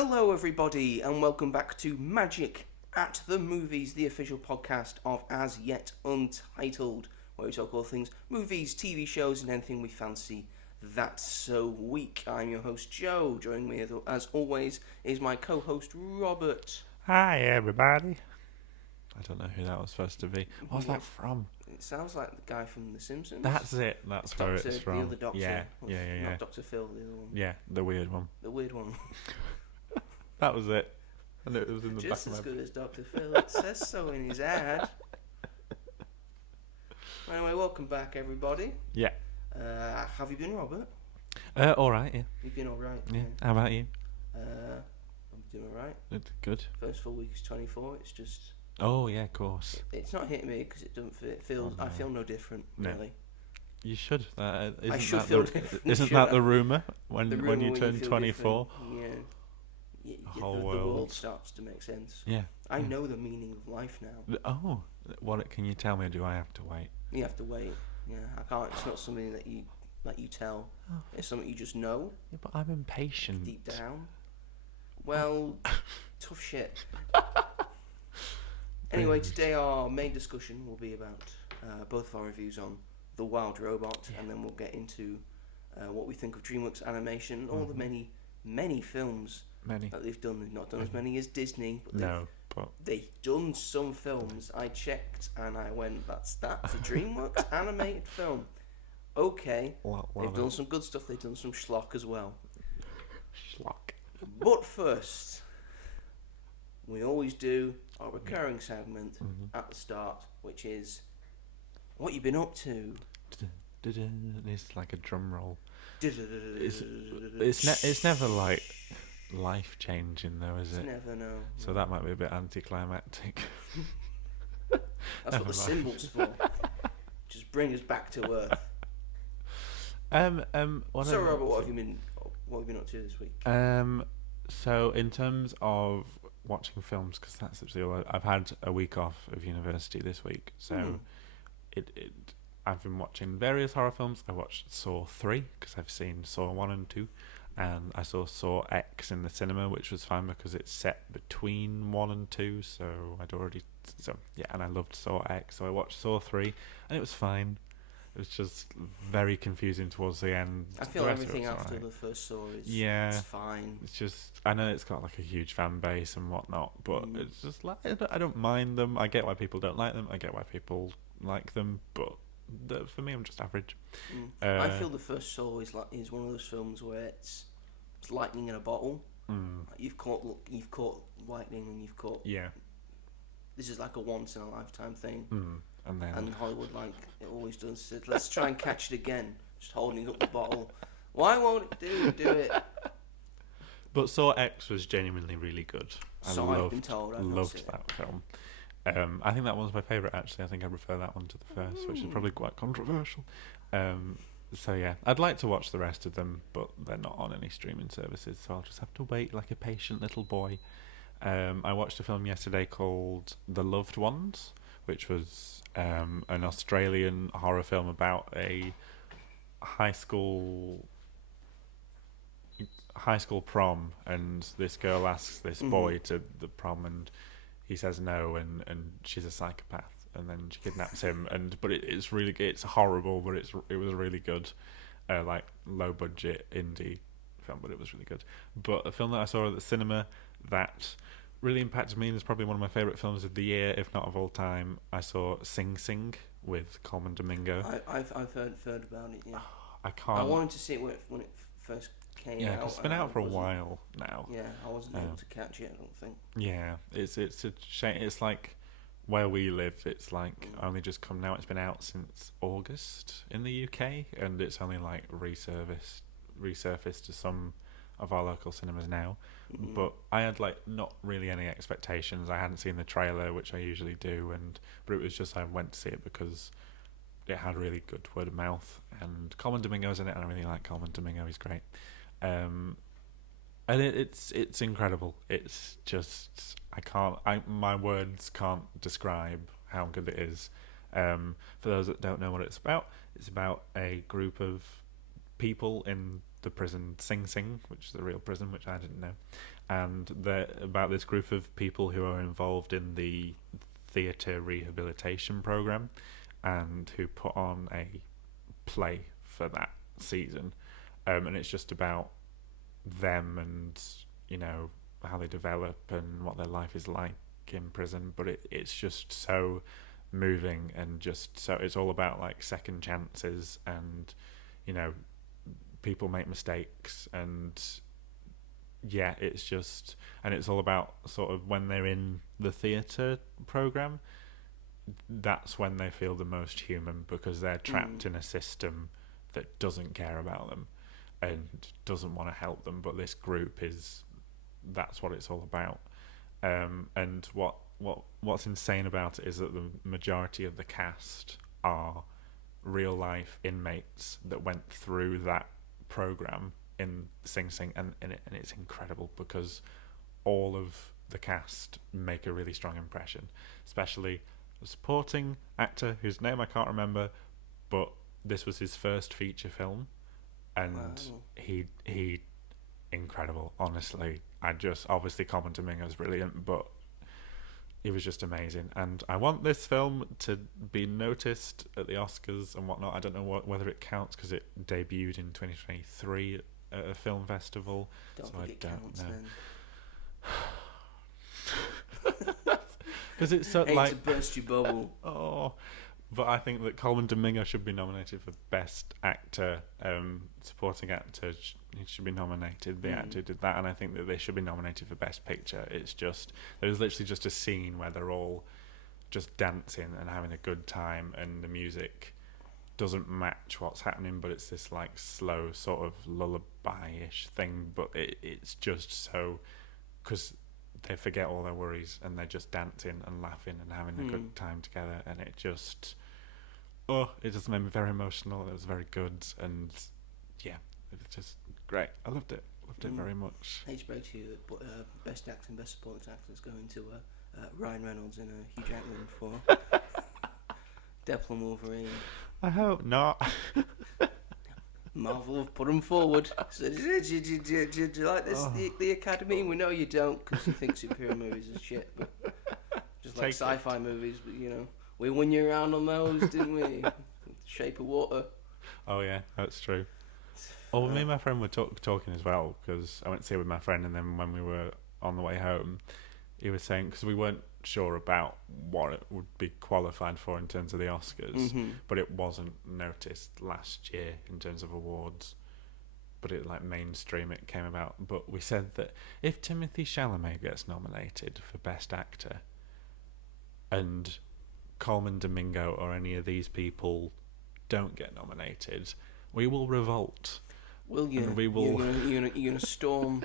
Hello, everybody, and welcome back to Magic at the Movies, the official podcast of As Yet Untitled, where we talk all things movies, TV shows, and anything we fancy that so week. I'm your host, Joe. Joining me, as always, is my co-host, Robert. Hi, everybody. I don't know who that was supposed to be. What's that from? It sounds like the guy from The Simpsons. That's it. That's where it's from. The other Doctor. Yeah. Not Dr. Phil, the other one. Yeah, the weird one. The weird one. That was it. And it was in the Just back as of my... good as Dr. Phil. It says so in his ad. Anyway, welcome back, everybody. Yeah. Have you been, Robert? All right, yeah. You've been all right. Yeah. How about you? I'm doing all right. Good. First full week is 24. It's just... Oh, yeah, of course. It's not hitting me because it doesn't feel... Oh, no. I feel no different, No. really. You should. I should feel different. Isn't that the rumour? When you feel turn 24? Yeah. The whole the world. world starts to make sense. Yeah. I know the meaning of life now. Oh, what can you tell me, or do I have to wait? You have to wait. Yeah, I can't. It's not something that you tell. Oh. It's something you just know. Yeah, but I'm impatient. Deep down. Well, tough shit. Anyway, today our main discussion will be about both of our reviews on The Wild Robot, and then we'll get into what we think of DreamWorks Animation, all the many films that they've done. They've not done as many as Disney, but they've done some films. I checked and I went, that's a DreamWorks animated film. Okay, they've done some good stuff. They've done some schlock as well. Schlock. But first, we always do our recurring segment at the start, which is what you've been up to. It's like a drum roll. It's never like life changing though, is it? Never know. So that might be a bit anticlimactic. That's what the symbol's for. Just bring us back to earth. So Robert, what have you been up to this week? So in terms of watching films, because that's actually all I've had a week off of university this week, so I've been watching various horror films. I watched Saw 3 because I've seen Saw 1 and 2, and I saw Saw X in the cinema, which was fine because it's set between 1 and 2, and I loved Saw X, so I watched Saw 3 and it was fine. It was just very confusing towards the end. I feel everything after the first Saw is it's fine. It's just, I know it's got like a huge fan base and whatnot, but it's just like, I don't mind them. I get why people don't like them. I get why people like them, but for me, I'm just average. I feel the first Saw is one of those films where it's lightning in a bottle. You've caught lightning, and you've caught. Yeah. This is like a once in a lifetime thing. And Hollywood, like it always does, said, let's try and catch it again. Just holding up the bottle. Why won't it do it? But Saw X was genuinely really good. I've been told. I loved that film. I think that one's my favourite, actually. I think I prefer that one to the first, which is probably quite controversial. So yeah, I'd like to watch the rest of them, but they're not on any streaming services, so I'll just have to wait like a patient little boy. I watched a film yesterday called The Loved Ones, which was an Australian horror film about a high school prom, and this girl asks this boy to the prom, and he says no, and she's a psychopath, and then she kidnaps him, but it's horrible, but it was really good, like low budget indie film, but it was really good. But a film that I saw at the cinema that really impacted me, and is probably one of my favourite films of the year, if not of all time. I saw Sing Sing with Colman Domingo. I've heard about it. Yeah. I wanted to see it when it first came out. Yeah, it's been out for a while now. Yeah, I wasn't able to catch it, I don't think. Yeah, it's a shame. It's like where we live, it's like only just come now. It's been out since August in the UK, and it's only like resurfaced to some of our local cinemas now. But I had like not really any expectations. I hadn't seen the trailer, which I usually do, but it was just I went to see it because it had really good word of mouth, and Colman Domingo's in it, and I really like Colman Domingo. He's great, and it's incredible. It's just my words can't describe how good it is. For those that don't know what it's about a group of people in the the prison Sing Sing, which is a real prison, which I didn't know, and they're about this group of people who are involved in the theatre rehabilitation program, and who put on a play for that season, and it's just about them and how they develop and what their life is like in prison. But it's just so moving, and just so it's all about like second chances, and people make mistakes, and it's all about sort of when they're in the theatre program, that's when they feel the most human, because they're trapped in a system that doesn't care about them and doesn't want to help them. But this group that's what it's all about. And what's insane about it is that the majority of the cast are real life inmates that went through that program in Sing Sing, and it's incredible, because all of the cast make a really strong impression, especially the supporting actor whose name I can't remember, but this was his first feature film, and he incredible, honestly. Obviously Colman Domingo's brilliant, but he was just amazing, and I want this film to be noticed at the Oscars and whatnot. I don't know whether it counts, because it debuted in 2023 at a film festival. Don't think it counts then. Because it's so to burst your bubble. Oh, but I think that Colman Domingo should be nominated for Best Actor, Supporting Actor. He should be nominated. The actor did that, and I think that they should be nominated for Best Picture. It's just, there's literally just a scene where they're all just dancing and having a good time, and the music doesn't match what's happening, but it's this like slow sort of lullaby-ish thing. But it's just so, because they forget all their worries and they're just dancing and laughing and having a good time together, and it just made me very emotional. It was very good, and it was just great. I loved it very much. I hate to break to you, but Best Actor and Best Supporting Actor is going to Ryan Reynolds and Hugh Jackman for Deadpool and Wolverine. I hope not. Marvel have put them forward. So, do you like this, the Academy? We know you don't, because you think superhero movies are shit, but just like sci-fi movies. But we won you around on those, didn't we? Shape of Water. Oh yeah, that's true. Oh, me and my friend were talking as well, because I went to see it with my friend, and then when we were on the way home, he was saying, because we weren't sure about what it would be qualified for in terms of the Oscars, but it wasn't noticed last year in terms of awards, but it mainstream it came about. But we said that if Timothée Chalamet gets nominated for Best Actor and Colman Domingo or any of these people don't get nominated, we will revolt. Will you? We will. You're gonna storm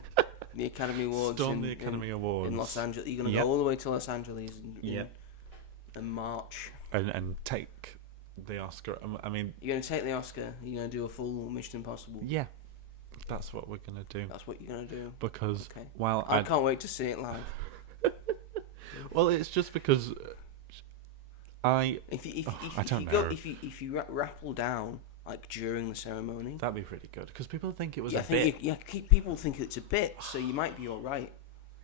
the Academy Awards. Awards in Los Angeles. You're gonna go all the way to Los Angeles and march and take the Oscar. I mean, you're gonna take the Oscar. You're gonna do a full Mission Impossible. Yeah, that's what we're gonna do. That's what you're gonna do. Because I can't wait to see it live. Well, it's just because I don't know. If you rattle down during the ceremony, that'd be pretty good, because people think it was a bit. People think it's a bit, so you might be all right.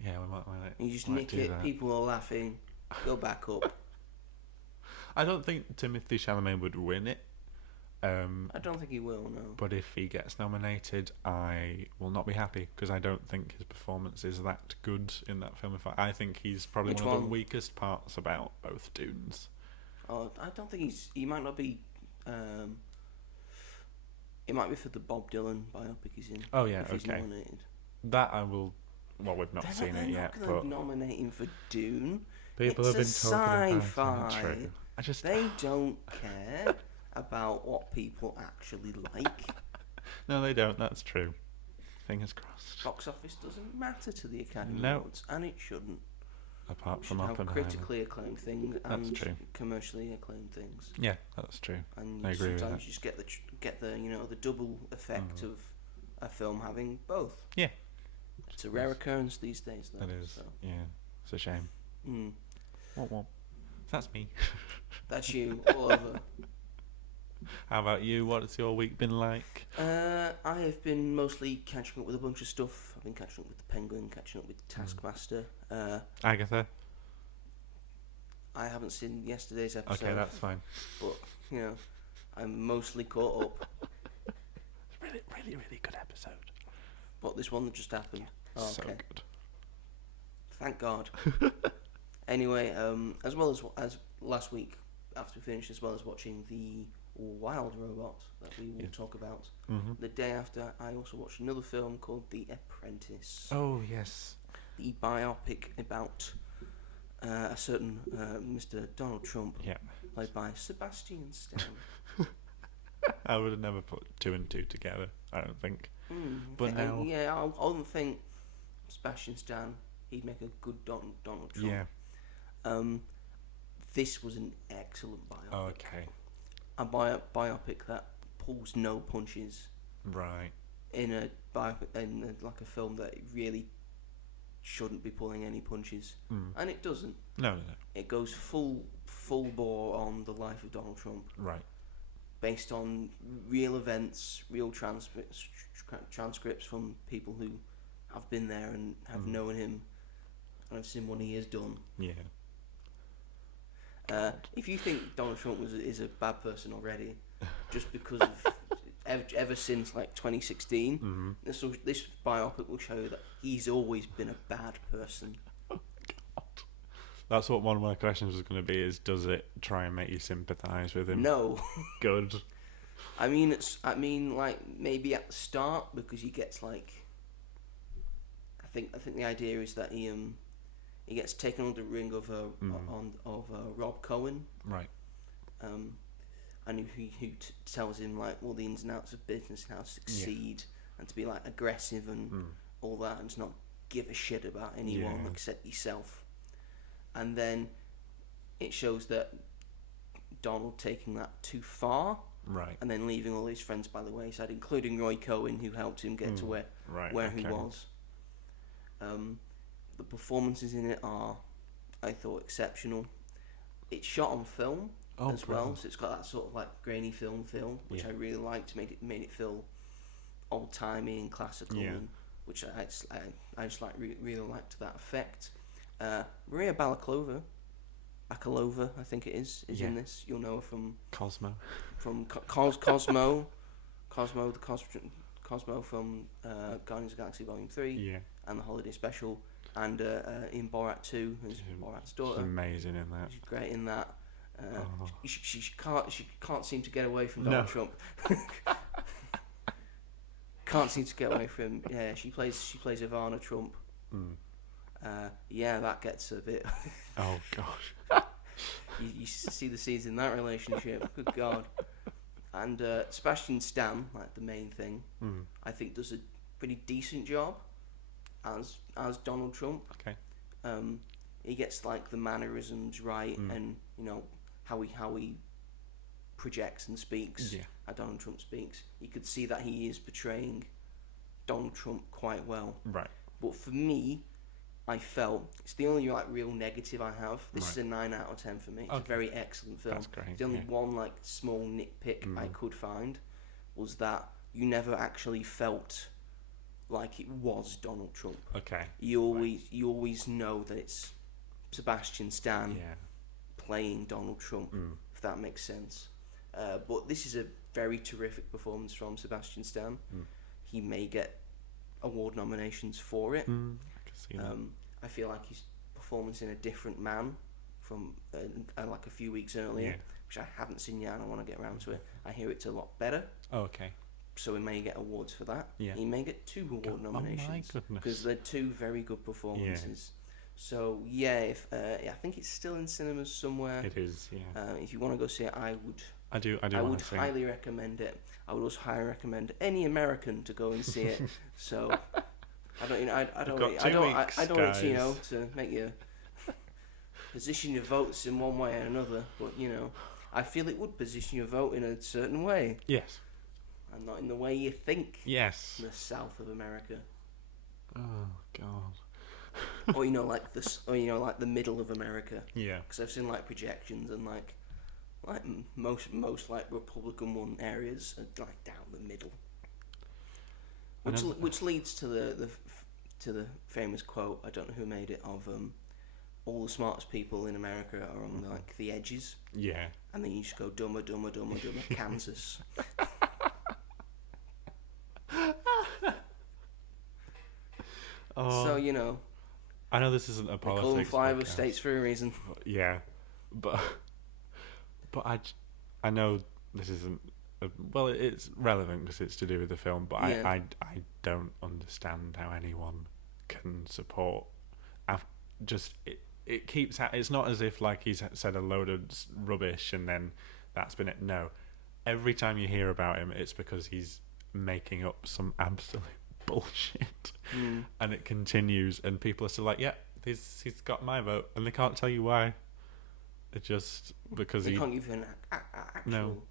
Yeah, we might. You just nick it. That. People are laughing. Go back up. I don't think Timothée Chalamet would win it. I don't think he will. No. But if he gets nominated, I will not be happy, because I don't think his performance is that good in that film. I think he's probably one of the weakest parts about both Dunes. Oh, I don't think he might not be. It might be for the Bob Dylan biopic he's in. Oh yeah, if he's nominated. That I will. Well, we've not seen it yet, but they're not going to nominate him for Dune. People have been talking about it. They don't care about what people actually like. No, they don't. That's true. Fingers crossed. Box office doesn't matter to the Academy Awards, and it shouldn't. Apart from Oppenheimer. Critically acclaimed things and true. Commercially acclaimed things. Yeah, that's true. And I agree with that. Sometimes you just get the the double effect of a film having both. Yeah. It's a rare occurrence these days, though. It is. So. Yeah, it's a shame. Mm. What? That's me. That's you all over. How about you? What's your week been like? I have been mostly catching up with a bunch of stuff. I've been catching up with the Penguin, catching up with Taskmaster. Agatha? I haven't seen yesterday's episode. Okay, that's fine. But, you know, I'm mostly caught up. Really, really, really good episode. What, this one that just happened? Oh, so okay. good. Thank God. Anyway, as well as last week, after we finished, as well as watching the Wild Robot that we will talk about, the day after, I also watched another film called The Apprentice. Oh, yes. The biopic about a certain Mr. Donald Trump, played by Sebastian Stan. I would have never put two and two together, I don't think. But now... Yeah, I don't think Sebastian Stan, he'd make a good Donald Trump. Yeah. This was an excellent biopic. Oh, okay. A biopic that pulls no punches. Right. In a biopic, like a film that really shouldn't be pulling any punches, and it doesn't. No. It goes full bore on the life of Donald Trump. Right. Based on real events, real transcripts from people who have been there and have known him and have seen what he has done. Yeah. If you think Donald Trump is a bad person already, just because of ever since like 2016, this biopic will show you that he's always been a bad person. Oh, God. That's what one of my questions was going to be: is does it try and make you sympathise with him? No. Good. I mean, like maybe at the start, because he gets like. I think the idea is that he gets taken under the ring of Rob Cohen, right? And who tells him like all the ins and outs of business and how to succeed and to be like aggressive and all that, and to not give a shit about anyone except yourself. And then it shows that Donald taking that too far, right? And then leaving all his friends by the wayside, including Roy Cohen, who helped him get to where he was. The performances in it are, I thought, exceptional. It's shot on film as well, so it's got that sort of like grainy film feel, which I really liked. Made it feel old timey and classical, which I just like really liked that effect. Maria Bakalova, I think it is in this. You'll know her from Cosmo, Cosmo from Guardians of the Galaxy Volume 3, and the Holiday Special. And in Borat 2, who's Borat's daughter. She's amazing in that. She's great in that. She can't seem to get away from Donald Trump. Can't seem to get away from him. Yeah, she plays Ivana Trump. That gets a bit. Oh gosh. you see the scenes in that relationship. Good God. And Sebastian Stan, like the main thing, I think does a pretty decent job as Donald Trump. Okay. He gets like the mannerisms right, and you know how he projects and speaks. How Donald Trump speaks. You could see that he is portraying Donald Trump quite well. Right. But for me, I felt it's the only like real negative I have. This is a 9 out of 10 for me. It's a very excellent film. That's great. The only one like small nitpick I could find was that you never actually felt like it was Donald Trump. Okay. You always know that it's Sebastian Stan playing Donald Trump, if that makes sense. But this is a very terrific performance from Sebastian Stan. He may get award nominations for it. I can see that. I feel like his performance in A Different Man from like a few weeks earlier, which I haven't seen yet and I want to get around to it. I hear it's a lot better. Oh, okay. So he may get awards for that. Yeah. He may get 2 award nominations. Oh my goodness. Because they're 2 very good performances. So if I think it's still in cinemas somewhere. It is, yeah. If you want to go see it, I would highly recommend it. I would also highly recommend any American to go and see it. So I don't want to make you position your votes in one way or another, but I feel it would position your vote in a certain way. Yes. And not in the way you think. Yes. The south of America. Oh God. or like the middle of America. Yeah. Because I've seen like projections and like like most like Republican one areas are like down the middle, which leads to the famous quote, I don't know who made it, of all the smartest people in America are on like the edges. Yeah. And then you just go dumber, Kansas. So, you know. I know this isn't a politics. They call them flyover states for a reason. Yeah. But I know this isn't. Well, it's relevant because it's to do with the film, but yeah. I don't understand how anyone can support. It keeps. It's not as if like he's said a load of rubbish and then that's been it. No, every time you hear about him, it's because he's making up some absolute bullshit, and it continues, and people are still like, "Yeah, he's got my vote," and they can't tell you why. It's just because they can't give you an actual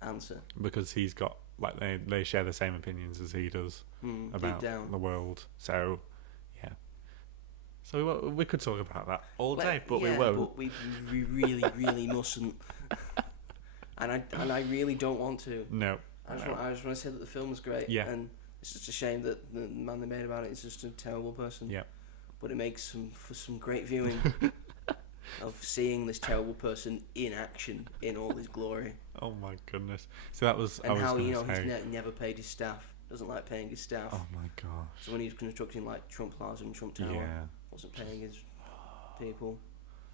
answer because he's got like they share the same opinions as he does about the world. So. So we could talk about that all day, but we won't. But we really, really mustn't. And I really don't want to. No. I just want to say that the film was great. Yeah. And it's just a shame that the man they made about it is just a terrible person. Yeah. But it makes for some great viewing of seeing this terrible person in action in all his glory. Oh my goodness! So that was. And how he's never paid his staff. Doesn't like paying his staff. Oh my gosh! So when he was constructing like Trump Plaza and Trump Tower. Yeah. Wasn't paying his people.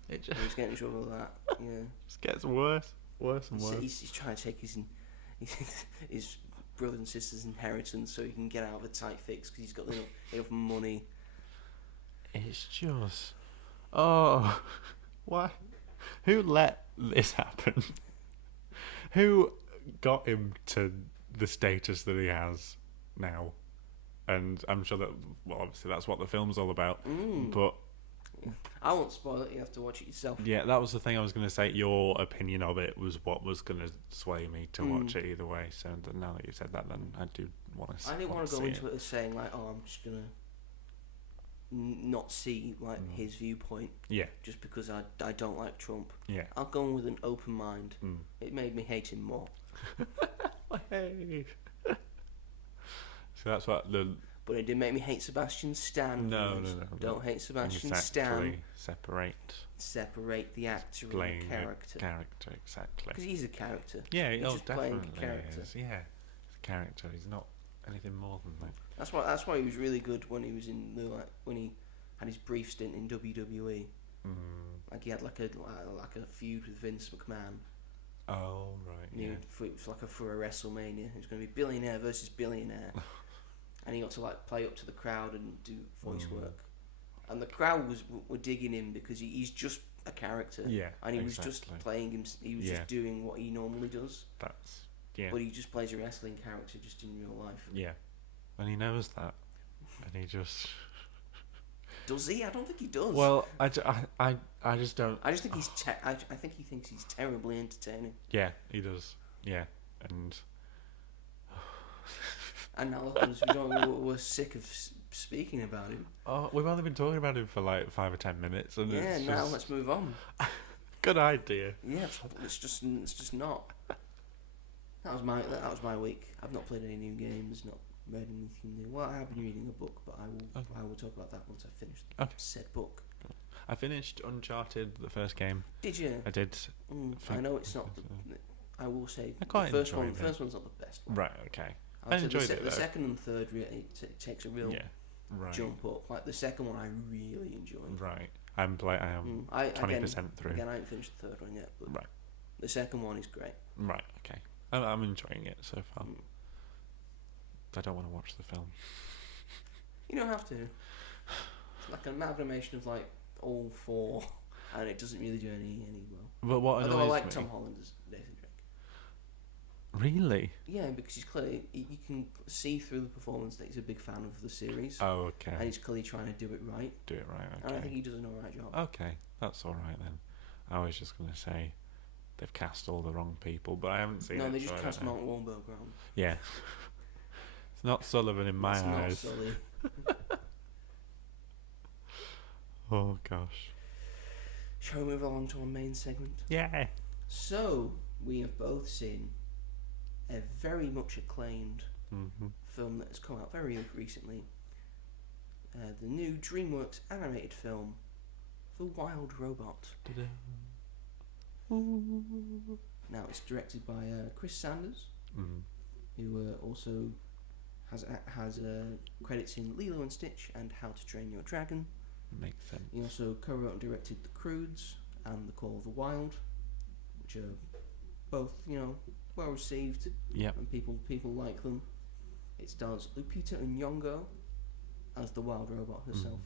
He was getting in trouble with that. Yeah. It just gets worse and worse. He's trying to take his brother and sister's inheritance so he can get out of a tight fix because he's got enough money. It's just, why? Who let this happen? Who got him to the status that he has now? And I'm sure that, well, obviously that's what the film's all about. But I won't spoil it. You have to watch it yourself. Yeah, that was the thing I was going to say. Your opinion of it was what was going to sway me to watch it either way. So now that you said that, then I do want to. I didn't want to go into it as saying like, "Oh, I'm just gonna not see like his viewpoint." Yeah. Just because I don't like Trump. Yeah. I'll go in with an open mind. It made me hate him more. Hey. So that's what But it didn't make me hate Sebastian Stan. No. Don't hate Sebastian Stan. Separate the actor and the character. Character, exactly. Because he's a character. Yeah, he's just definitely playing a character. Is. Yeah, he's a character. He's not anything more than that. That's why he was really good when he was in when he had his brief stint in WWE. Like he had like a feud with Vince McMahon. Oh right. Yeah. It was like for a WrestleMania. It was going to be billionaire versus billionaire. And he got to like play up to the crowd and do voice work, and the crowd were digging him because he's just a character. Yeah, and he was just playing him. He was just doing what he normally does. But he just plays a wrestling character just in real life. Yeah, and he knows that, and he just does he? I don't think he does. Well, I just don't. I just think he's. I think he thinks he's terribly entertaining. Yeah, he does. Yeah, and. And now we're sick of speaking about him. Oh, we've only been talking about him for like 5 or 10 minutes, and now let's move on. Good idea. Yeah, it's just not. That was my week. I've not played any new games, not read anything new. Well, I have been reading a book, but I will talk about that once I finish said book. I finished Uncharted, the first game. Did you? I did. I know it's not. I will say the first one. The first one's not the best one. Right. Okay. I enjoyed it. The second and third it takes a real jump up. Like the second one, I really enjoyed. Right. I am 20% through. Again, I haven't finished the third one yet. But the second one is great. Right. Okay. I'm enjoying it so far. I don't want to watch the film. You don't have to. It's like an amalgamation of like all four, and it doesn't really do any well. But what although I like Tom Holland as Nathan Drake. Really? Yeah, because he's clearly you can see through the performance that he's a big fan of the series. Oh, okay. And he's clearly trying to do it right. Do it right. Okay. And I think he does an alright job. Okay, that's all right then. I was just going to say they've cast all the wrong people, but I haven't seen it. No, they just cast Mark Wahlberg wrong. Yeah. It's not Sullivan in my eyes. It's not Sully. Oh gosh. Shall we move along to our main segment? Yeah. So we have both seen a very much acclaimed film that has come out very recently. The new DreamWorks animated film, The Wild Robot. Now it's directed by Chris Sanders, who also has credits in Lilo and Stitch and How to Train Your Dragon. Makes sense. He also co-wrote and directed The Croods and The Call of the Wild, which are both, well received. Yep. And people like them. It stars Lupita Nyong'o as the Wild Robot herself.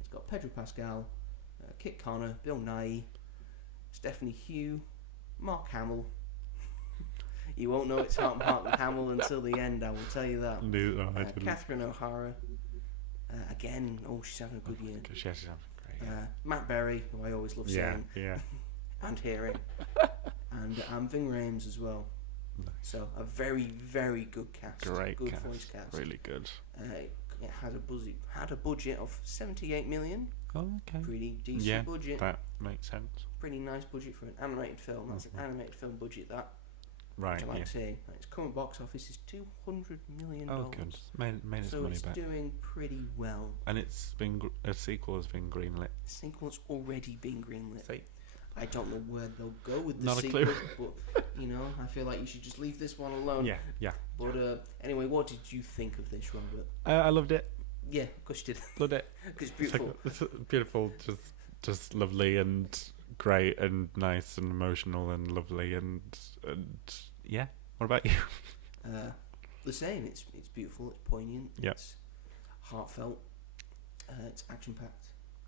It's got Pedro Pascal, Kit Connor, Bill Nighy, Stephanie Hugh, Mark Hamill. You won't know it's Mark Hamill until the end, I will tell you that. No, I didn't. Catherine O'Hara. Again, she's having a good year. She's having a great year. Matt Berry, who I always love seeing Yeah. and hearing. And Ving Rhames as well. Nice. So a very, very good cast. Great good cast. voice cast. Really good. It had a budget of 78 million. Oh, okay. Pretty decent budget. That makes sense. Pretty nice budget for an animated film. That's an animated film budget, that. Right, Which I like seeing. Its current box office is $200 million. Oh, good. Made its so money it's back. doing pretty well. And it's been a sequel has been greenlit. The sequel's already been greenlit. See? I don't know where they'll go with the Not a sequel, clue. but I feel like you should just leave this one alone. Yeah. But anyway, what did you think of this, Robert? I loved it. Yeah, of course you did. Loved it. Because it's beautiful. It's beautiful, just lovely and great and nice and emotional and lovely and yeah. What about you? The same. It's beautiful. It's poignant. Yeah. It's heartfelt. It's action packed.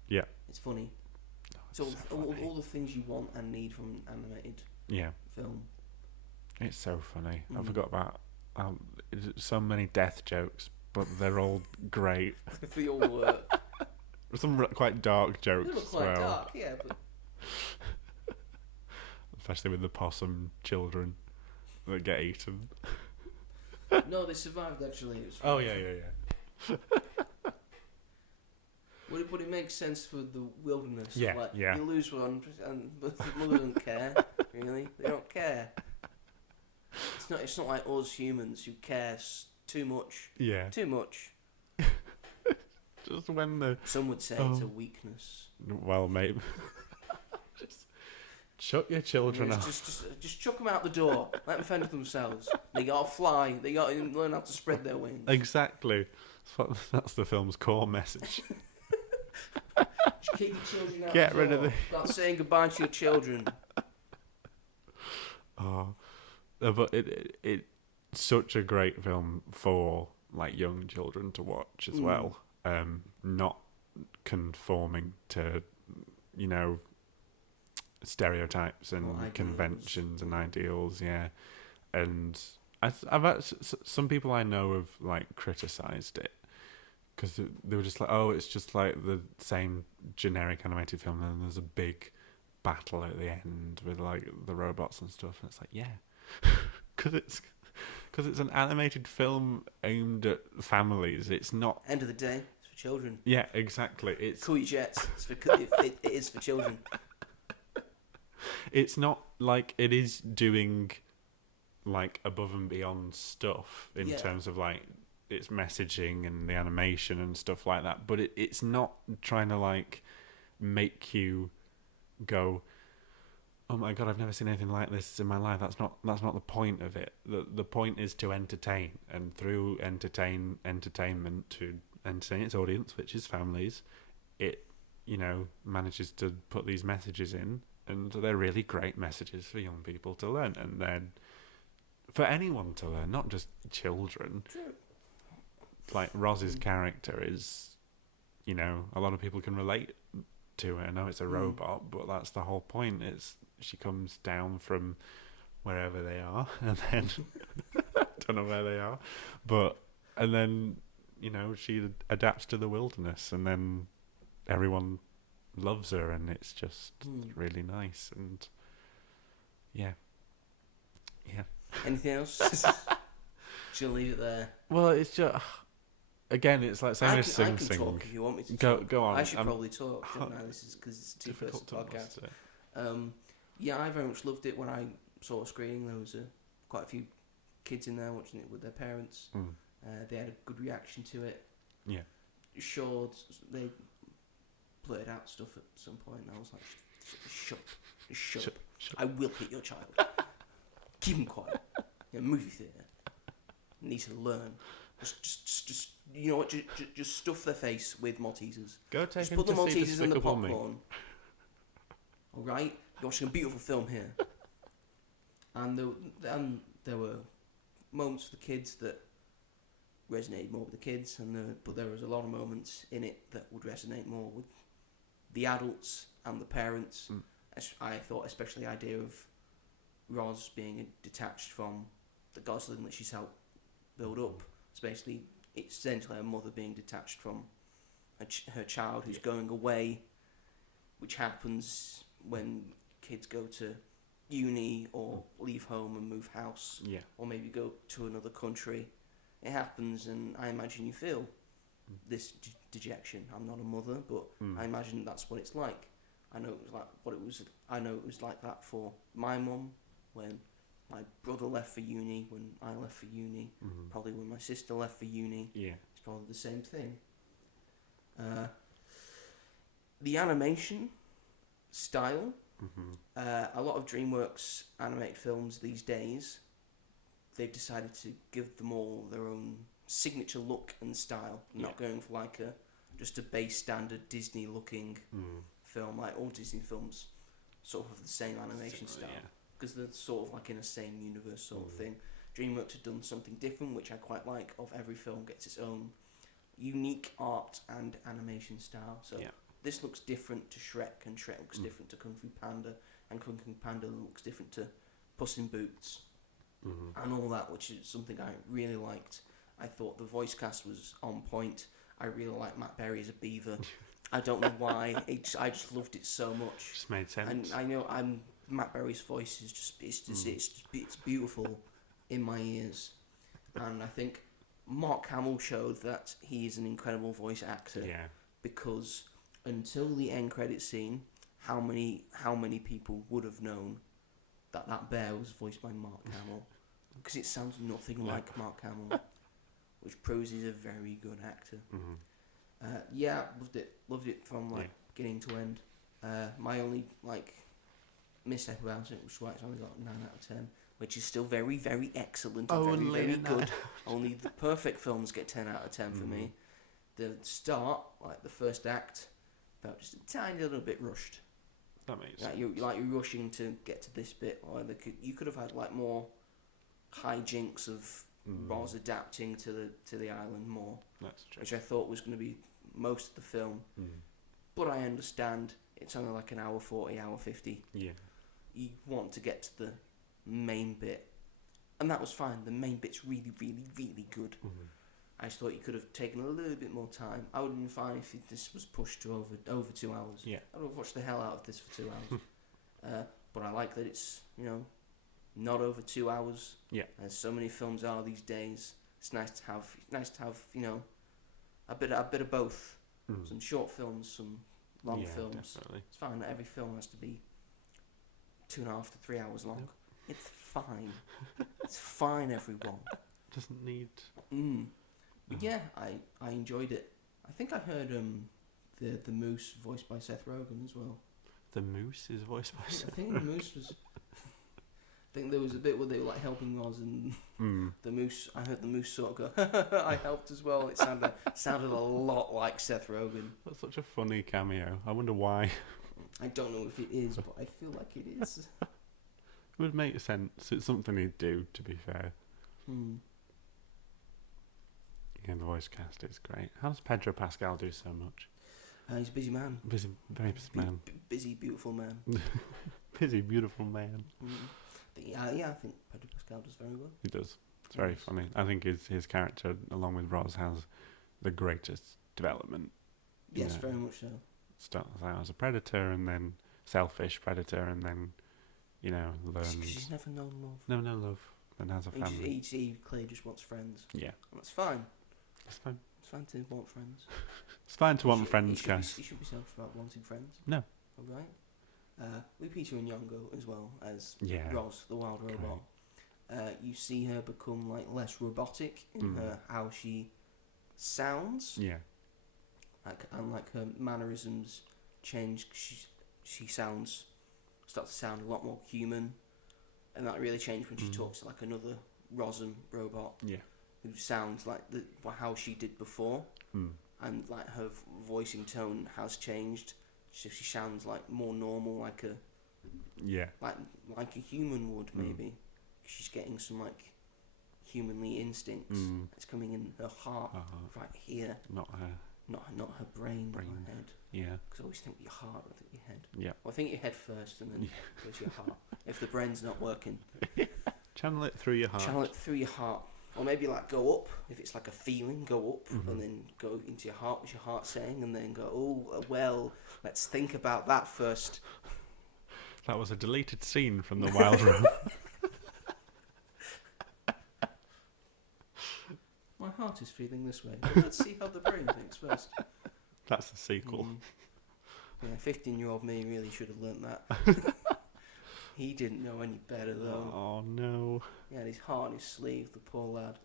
Yeah. It's funny. It's all the things you want and need from an animated film. It's so funny. I forgot about so many death jokes, but they're all great. They all work. Some quite dark jokes They look as quite well. dark, yeah, but Especially with the possum children that get eaten. no, they survived actually. It was Oh yeah. Well, but it makes sense for the wilderness. Yeah, like, yeah. You lose one, and the mother doesn't care. Really, they don't care. It's not like us humans who care too much. Yeah. Too much. Just when Some would say it's a weakness. well, maybe. Just shut your children up. Just chuck them out the door. Let them fend for themselves. They gotta fly. They gotta learn how to spread their wings. Exactly. That's the film's core message. Just keep your children out. Get the rid door. of the. Start saying goodbye to your children. Oh, but it's such a great film for like young children to watch as well. Not conforming to, stereotypes and conventions and ideals. Yeah, and I've actually, some people I know have like criticised it because they were just like, oh, it's just like the same generic animated film, and there's a big battle at the end with like the robots and stuff, and it's like, yeah, because it's an animated film aimed at families. It's not. End of the day, it's for children. Yeah, exactly. It's Cool your jets. It is for children. It's not like it is doing like above and beyond stuff in terms of like its messaging and the animation and stuff like that, but it's not trying to like make you go, oh my god, I've never seen anything like this in my life. That's not the point of it. The point is to entertain, and through entertainment to entertain its audience, which is families, it manages to put these messages in, and they're really great messages for young people to learn, and then for anyone to learn, not just children. True. Like Roz's character is, a lot of people can relate to it. I know it's a robot, but that's the whole point. She comes down from wherever they are, and then don't know where they are, and then she adapts to the wilderness, and then everyone loves her, and it's just really nice, and yeah. Anything else? She'll leave it there. Well, it's just again, it's like saying I Sing can Sing. talk if you want me to. Go on. I should probably talk. Shouldn't I? This is because it's a two-person difficult to podcast. master. Yeah, I very much loved it when I saw a screening. There was quite a few kids in there watching it with their parents. They had a good reaction to it. Yeah. Sure, they blurted out stuff at some point, and I was like, shut up. I will hit your child. Keep him quiet. Movie theatre. Need to learn. Just you know what? Just stuff their face with Maltesers. Go take just him put the to see Maltesers in the Despicable Me. popcorn. All right, you're watching a beautiful film here. And there were moments for the kids that resonated more with the kids, but there was a lot of moments in it that would resonate more with the adults and the parents. I thought, especially the idea of Roz being detached from the gosling that she's helped build up. It's essentially a mother being detached from her child who's going away, which happens when kids go to uni or leave home and move house, or maybe go to another country. It happens, and I imagine you feel this dejection. I'm not a mother, but I imagine that's what it's like. I know it was like that for my mum when my brother left for uni, when I left for uni, probably when my sister left for uni. Yeah. It's probably the same thing. The animation style, a lot of DreamWorks animated films these days, they've decided to give them all their own signature look and style, not going for like just a base standard Disney looking film. Like all Disney films sort of have the same animation style, because they're sort of like in a same universe sort of thing. DreamWorks have done something different, which I quite like. Of every film gets its own unique art and animation style. So this looks different to Shrek, and Shrek looks different to Kung Fu Panda, and Kung Fu Panda looks different to Puss in Boots, and all that, which is something I really liked. I thought the voice cast was on point. I really like Matt Berry as a beaver. I don't know why. I just loved it so much. Just made sense. And I know Matt Berry's voice is it's beautiful in my ears, and I think Mark Hamill showed that he is an incredible voice actor. Yeah. Because until the end credit scene, how many people would have known that bear was voiced by Mark Hamill? Because it sounds nothing like Mark Hamill, which proves he's a very good actor. Loved it from beginning to end. My only misstep about it was why it's only got 9 out of 10, which is still very, very excellent and very, very good. Only the perfect films get 10 out of 10 for me. The start, like the first act, felt just a tiny little bit rushed. That makes sense. You're rushing to get to this bit, or you could have had like more hijinks of Roz adapting to the island more. That's true. Which I thought was going to be most of the film. But I understand it's only like an hour 40, hour 50. Yeah. You want to get to the main bit, and that was fine. The main bit's really, really, really good. I just thought you could have taken a little bit more time. I would have been fine if this was pushed to over 2 hours. Yeah. I would have watched the hell out of this for 2 hours. But I like that it's not over 2 hours. Yeah. As so many films are these days. It's nice to have a bit of both. Some short films, some long films. Definitely. It's fine. Not every film has to be 2.5 to 3 hours long. It's fine. It's fine, everyone. Doesn't need. But yeah, I enjoyed it. I think I heard the moose voiced by Seth Rogen as well. The moose is voiced by Seth. I think the moose was. I think there was a bit where they were like helping Roz, and the moose. I heard the moose sort of go, "I helped as well." It sounded a lot like Seth Rogen. That's such a funny cameo. I wonder why. I don't know if it is, but I feel like it is. It would make sense. It's something he'd do, to be fair. Yeah, the voice cast is great. How does Pedro Pascal do so much? He's a busy man. Very busy man. Busy, beautiful man. Busy, beautiful man. I think Pedro Pascal does very well. He does. It's very funny. I think his character, along with Roz, has the greatest development. Yes, very much so. Starts out as a predator, and then selfish predator, and then, learns. Because he's never known love. Never known love. Then has a family. He clearly just wants friends. Yeah. And that's fine. That's fine. It's fine to want friends. It's fine to want friends, guys. guys. You should be selfish about wanting friends. No. All right. Lupita Nyong'o as well as Yeah. Roz, the wild robot. You see her become like less robotic in her how she sounds. Yeah. Like her mannerisms change. She starts to sound a lot more human, and that really changed when she talks to like another Rosin robot. Yeah. Who sounds like how she did before, and like her voicing tone has changed. So she sounds like more normal, like a human would maybe. She's getting some like humanly instincts. It's coming in her heart right here, not her her brain. Or her head. Yeah. Because I always think your heart, I think your head. Yeah. Well, I think your head first, and then goes your heart. If the brain's not working, channel it through your heart. Channel it through your heart. Or maybe like go up, if it's like a feeling, go up and then go into your heart, what's your heart saying, and then go, oh, well, let's think about that first. That was a deleted scene from the Wild Room. My heart is feeling this way. Well, let's see how the brain thinks first. That's the sequel. Yeah, 15-year-old me really should have learnt that. He didn't know any better, though. Oh, no. He had his heart on his sleeve, the poor lad.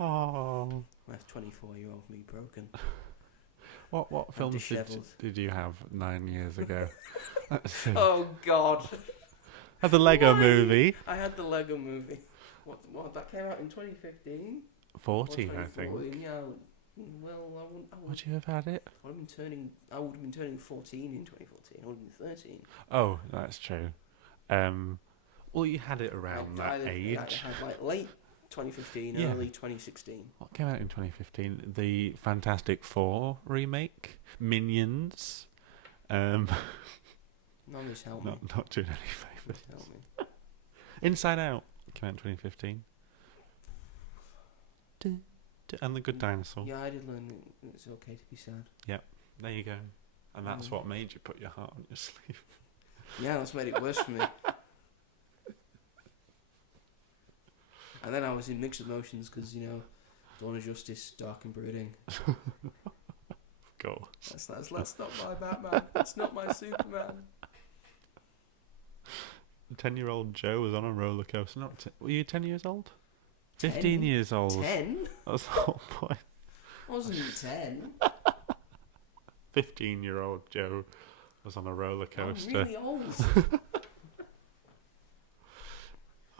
Oh. Left 24-year-old me broken. What films did you have 9 years ago? Oh, God. Had the Lego movie. I had the Lego movie. What? That came out in 2015? 14, I think. Yeah. Well, I wouldn't. Would you have had it? I would have been turning 14 in 2014. I would have been 13. Oh, that's true. Well, you had it around that age. I had like late 2015, early 2016. What came out in 2015? The Fantastic Four remake, Minions. None of this helped me. Not doing any favours. Help me. Inside Out came out in 2015. And The Good Dinosaur. Yeah, I did learn that it's okay to be sad. Yep, there you go. And that's what made you put your heart on your sleeve. Yeah, that's made it worse for me. And then I was in mixed emotions because, Dawn of Justice, Dark and Brooding. Go. That's not my Batman. That's not my Superman. 10-year-old Joe was on a roller coaster. Were you 10 years old? 15 years old. 10? That was the whole point. I wasn't 10. 15-year-old Joe was on a roller coaster. I'm really old.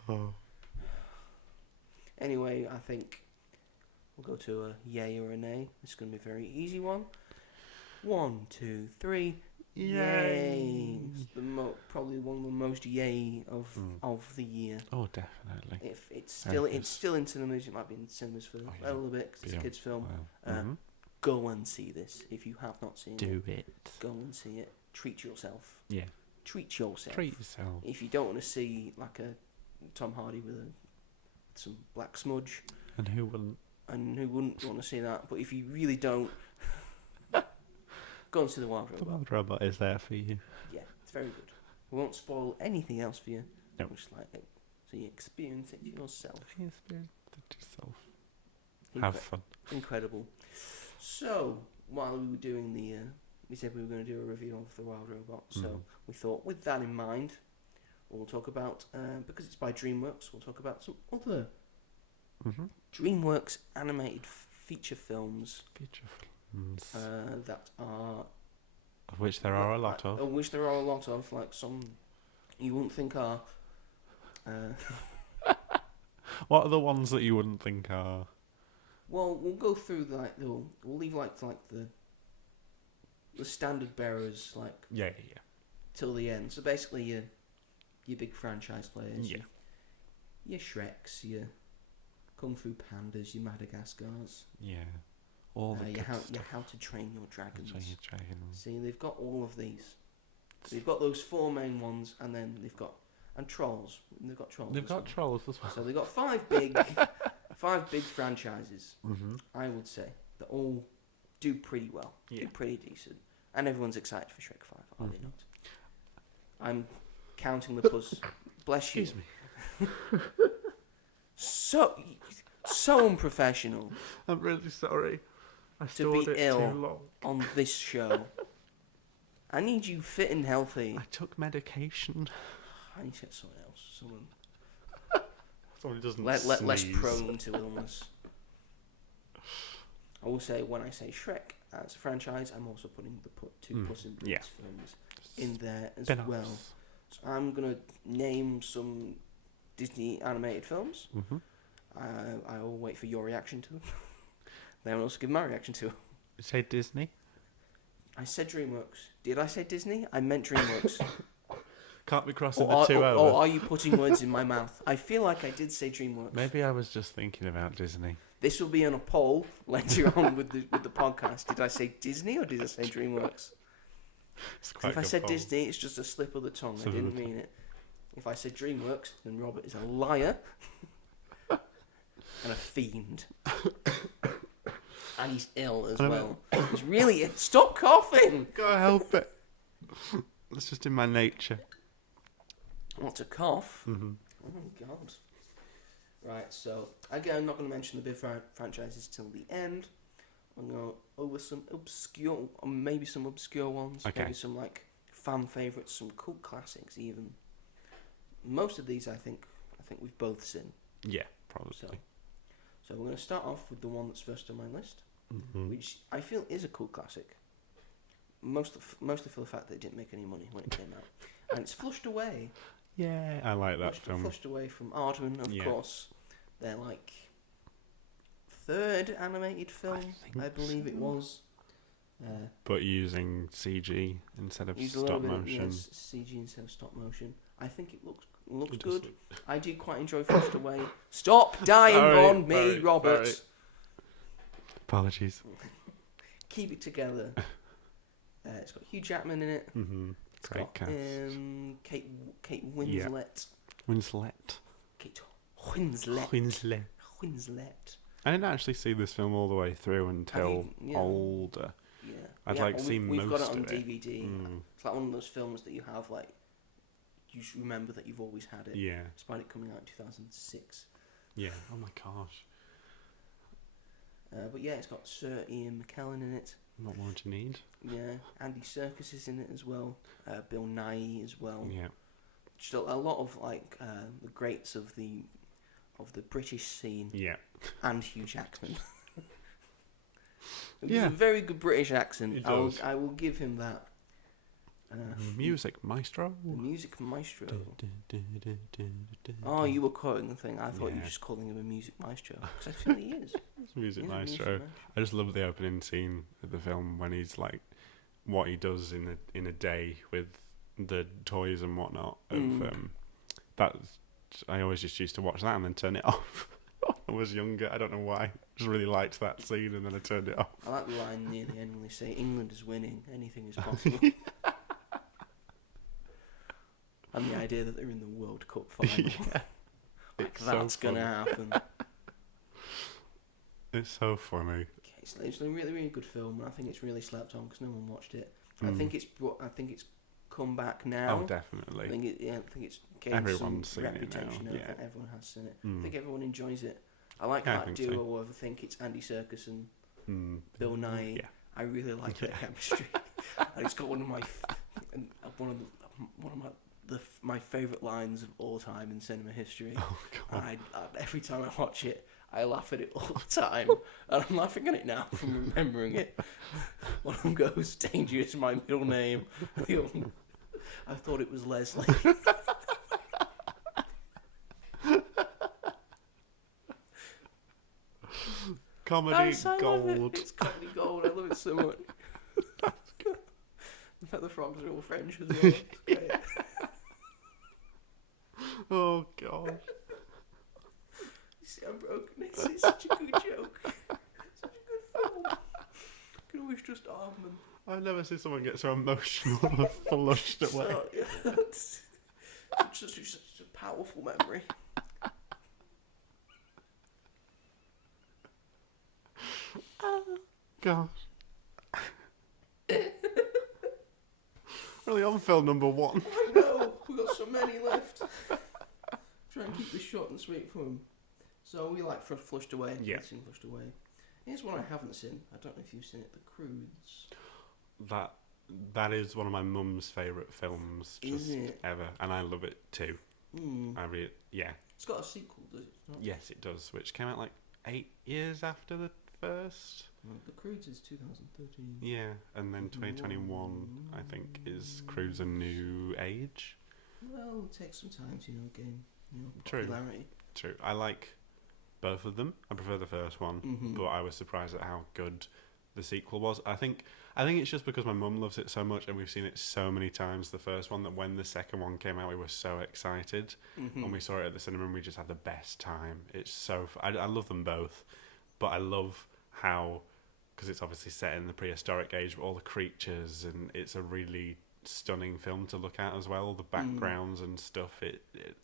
Oh. Anyway, I think we'll go to a yay or a nay. This is going to be a very easy one. 1, 2, 3. Yay! It's probably one of the most yay of the year. Oh, definitely. If it's still in cinemas, it might be in cinemas for a little bit because it's a kids' film. Go and see this if you have not seen it. Do it. Go and see it. Treat yourself. Yeah. Treat yourself. Treat yourself. If you don't want to see like a Tom Hardy with some black smudge, and who wouldn't want to see that? But if you really don't. Go and see The Wild Robot. The Wild Robot is there for you. Yeah, it's very good. We won't spoil anything else for you. No. Just like it, so you experience it yourself. Have fun. Incredible. So, while we were doing we said we were going to do a review of The Wild Robot. So, we thought with that in mind, we'll talk about, because it's by DreamWorks, we'll talk about some other DreamWorks animated feature films. That are... Of which there are a lot of. Of which there are a lot of, like some you wouldn't think are... What are the ones that you wouldn't think are? Well, we'll go through we'll leave the standard bearers Yeah. till the end. So basically your big franchise players, your Shreks, your Kung Fu Pandas, your Madagascars. Yeah. All the How to Train Your Dragons. Dragons. See, they've got all of these. They've got those 4 main ones, and then they've got Trolls. They've got Trolls. They've got Trolls as well. So they've got 5 big franchises. I would say that all do pretty well. Yeah. Do pretty decent, and everyone's excited for Shrek 5. Are they not? I'm counting the puss. Bless you. Excuse me. So unprofessional. I'm really sorry. I to be stored it ill too long. on this show I need you fit and healthy. I took medication. I need to get someone else. Someone who doesn't Less sneeze. prone to illness. I will say, when I say Shrek as a franchise, I'm also putting the two Puss in Boots films in there as well. So I'm going to name some Disney animated films. Mm-hmm. I will wait for your reaction to them. Then I'll also give my reaction to them. Say Disney? I said DreamWorks. Did I say Disney? I meant DreamWorks. Can't be crossing the two over. Or are you putting words in my mouth? I feel like I did say DreamWorks. Maybe I was just thinking about Disney. This will be on a poll later on with the podcast. Did I say Disney or did I say DreamWorks? If I said Disney, it's just a slip of the tongue. I didn't mean it. If I said DreamWorks, then Robert is a liar and a fiend. And he's ill as well. He's really ill. Stop coughing! Gotta help it. That's just in my nature. What, a cough? Mm-hmm. Oh my god. Right, so again, I'm not going to mention the big franchises till the end. I'm going to go over some obscure, or maybe some obscure ones. Okay. Maybe some like fan favourites, some cult classics even. Most of these I think we've both seen. Yeah, probably. So we're going to start off with the one that's first on my list, which I feel is a cult classic. Mostly for the fact that it didn't make any money when it came out. And it's Flushed Away. Yeah, I like that film. Flushed Away from Aardman, of course. They're like third animated film, I believe it was. But using CG instead of stop motion. CG instead of stop motion. I think it looks good. I do quite enjoy Flushed Away. Stop dying on me, Robert. Sorry. Apologies. Keep it together. It's got Hugh Jackman in it. Mm-hmm. It's Great got cast. Kate Winslet. Yeah. Winslet. Kate Winslet. Winslet. Winslet. I didn't actually see this film all the way through until older. Yeah. I'd seen most of it. We've got it on DVD. It's like one of those films that you have like, you should remember that you've always had it. Yeah. Despite it coming out in 2006. Yeah. Oh my gosh. But yeah, it's got Sir Ian McKellen in it. What more do you need? Yeah, Andy Serkis is in it as well. Bill Nighy as well. Yeah. Just a lot of like the greats of the British scene. Yeah. And Hugh Jackman. Yeah. He's a very good British accent. He does. I will give him that. Music maestro. The music maestro. Oh, you were quoting the thing. I thought you were just calling him a music maestro. Because I feel he is. Music maestro. I just love the opening scene of the film when he's like, what he does in a day with the toys and whatnot. I always just used to watch that and then turn it off. I was younger. I don't know why. I just really liked that scene and then I turned it off. I like the line near the end when they say, "England is winning. Anything is possible." And the idea that they're in the World Cup final. Yeah. Like that's going to happen. It's so funny. It's a really, really good film, and I think it's really slept on because no one watched it. I think it's come back now. Oh, definitely. I think it's gained Everyone's some seen reputation. it now. Yeah. Everyone has seen it. I think everyone enjoys it. I like that duo of, I think it's Andy Serkis and Bill Nighy. Yeah. I really like their chemistry. And it's got one of my favourite lines of all time in cinema history. Oh God! I every time I watch it, I laugh at it all the time, and I'm laughing at it now from remembering it. One of them goes, "Danger is my middle name." The other one, I thought it was Leslie. Comedy gold. It's comedy gold. I love it so much. In fact, the frogs are all French as well. It's great. Oh God! You see, I'm broken. It's such a good joke. Such a good film. Can always just Aardman. I've never seen someone get so emotional and flushed away. So, yeah, it's just a powerful memory. Gosh. Really on film number 1. I know, we've got so many left. Try and keep this short and sweet for him. So we like Flushed Away. Yeah. Seen Flushed Away. Here's one I haven't seen. I don't know if you've seen it. The Croods. That that is one of my mum's favourite films Is just it? ever, and I love it too. Yeah. It's got a sequel, does it not? Yes, it does, which came out like 8 years after the first. Well, The Croods is 2013. Yeah, and then 2021, I think, is Cruise a New Age. Well, it takes some time to gain True. popularity. True. I like both of them. I prefer the first one, but I was surprised at how good the sequel was. I think it's just because my mum loves it so much and we've seen it so many times, the first one, that when the second one came out we were so excited. When we saw it at the cinema and we just had the best time. It's so I love them both, but I love how, because it's obviously set in the prehistoric age, but all the creatures, and it's a really stunning film to look at as well, the backgrounds and stuff,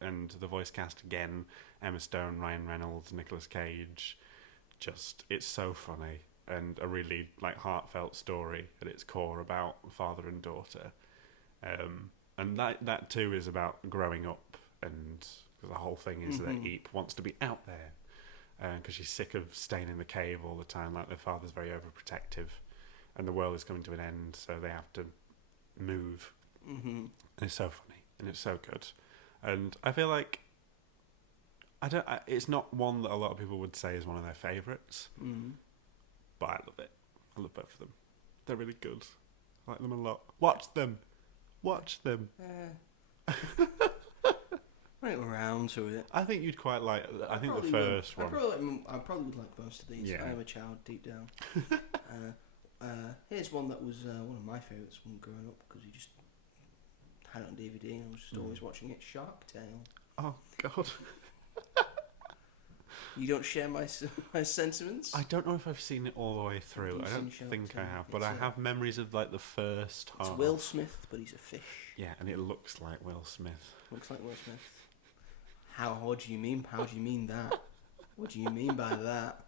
and the voice cast again, Emma Stone, Ryan Reynolds, Nicolas Cage, just, it's so funny, and a really heartfelt story at its core about father and daughter, and that too is about growing up, and the whole thing is that Eep wants to be out there because she's sick of staying in the cave all the time. Their father's very overprotective, and the world is coming to an end, so they have to move. And it's so funny and it's so good, and I feel like it's not one that a lot of people would say is one of their favourites, but I love it. I love both of them. They're really good. I like them a lot. Watch them. Right around to it. I think you'd quite like. I think the first one. I probably would like most of these. Yeah. I am a child deep down. Here's one that was one of my favourites when growing up, because we just had it on DVD and I was just always watching it. Shark Tale. Oh God. You don't share my sentiments? I don't know if I've seen it all the way through. You've I don't seen think Shark I Tale. have, but I have memories of the first half. It's Will Smith, but he's a fish. Yeah, and it looks like Will Smith. Looks like Will Smith. What do you mean? How do you mean that? What do you mean by that?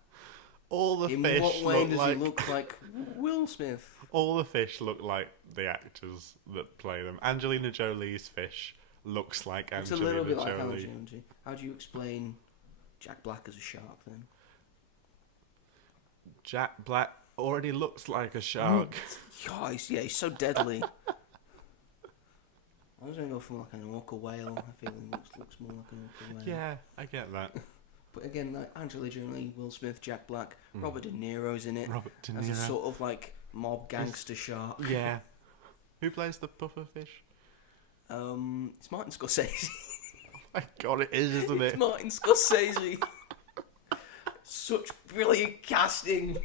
All the In fish what way does like, he look like Will Smith? all the fish look like the actors that play them. Angelina Jolie's fish looks like It's Angelina a little bit like Jolie. Angelina Jolie. How do you explain Jack Black as a shark then? Jack Black already looks like a shark. Guys, yeah, he's so deadly. I was going to go for like an orca whale. I feel he looks more like an orca whale. Yeah, I get that. But again, like Angelina Jolie, Will Smith, Jack Black, Robert De Niro's in it. Robert De As a Niro. sort of mob gangster shark. Yeah. Who plays the puffer fish? It's Martin Scorsese. My God, it is, isn't It's it? Martin Scorsese. Such brilliant casting.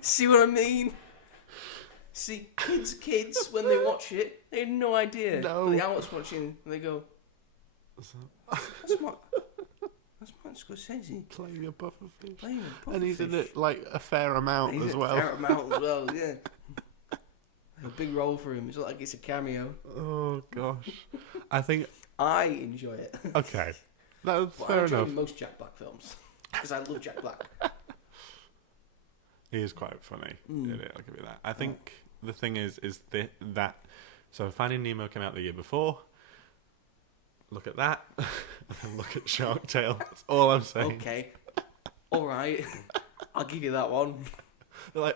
See what I mean? See, kids, when they watch it, they have no idea. No. But the adults watching, they go, that's Martin Scorsese. Playing a puffer fish. Playing a And he's in pufferfish. it a fair amount He's as in well. a fair amount as well, yeah. A big role for him. It's not like it's a cameo. Oh gosh. I think I enjoy it. okay. That's But fair I enjoy enough. most Jack Black films. Because I love Jack Black. He is quite funny in it, I'll give you that. I think the thing is that so Finding Nemo came out the year before. Look at that. And then look at Shark Tale. That's all I'm saying. Okay. Alright. I'll give you that one.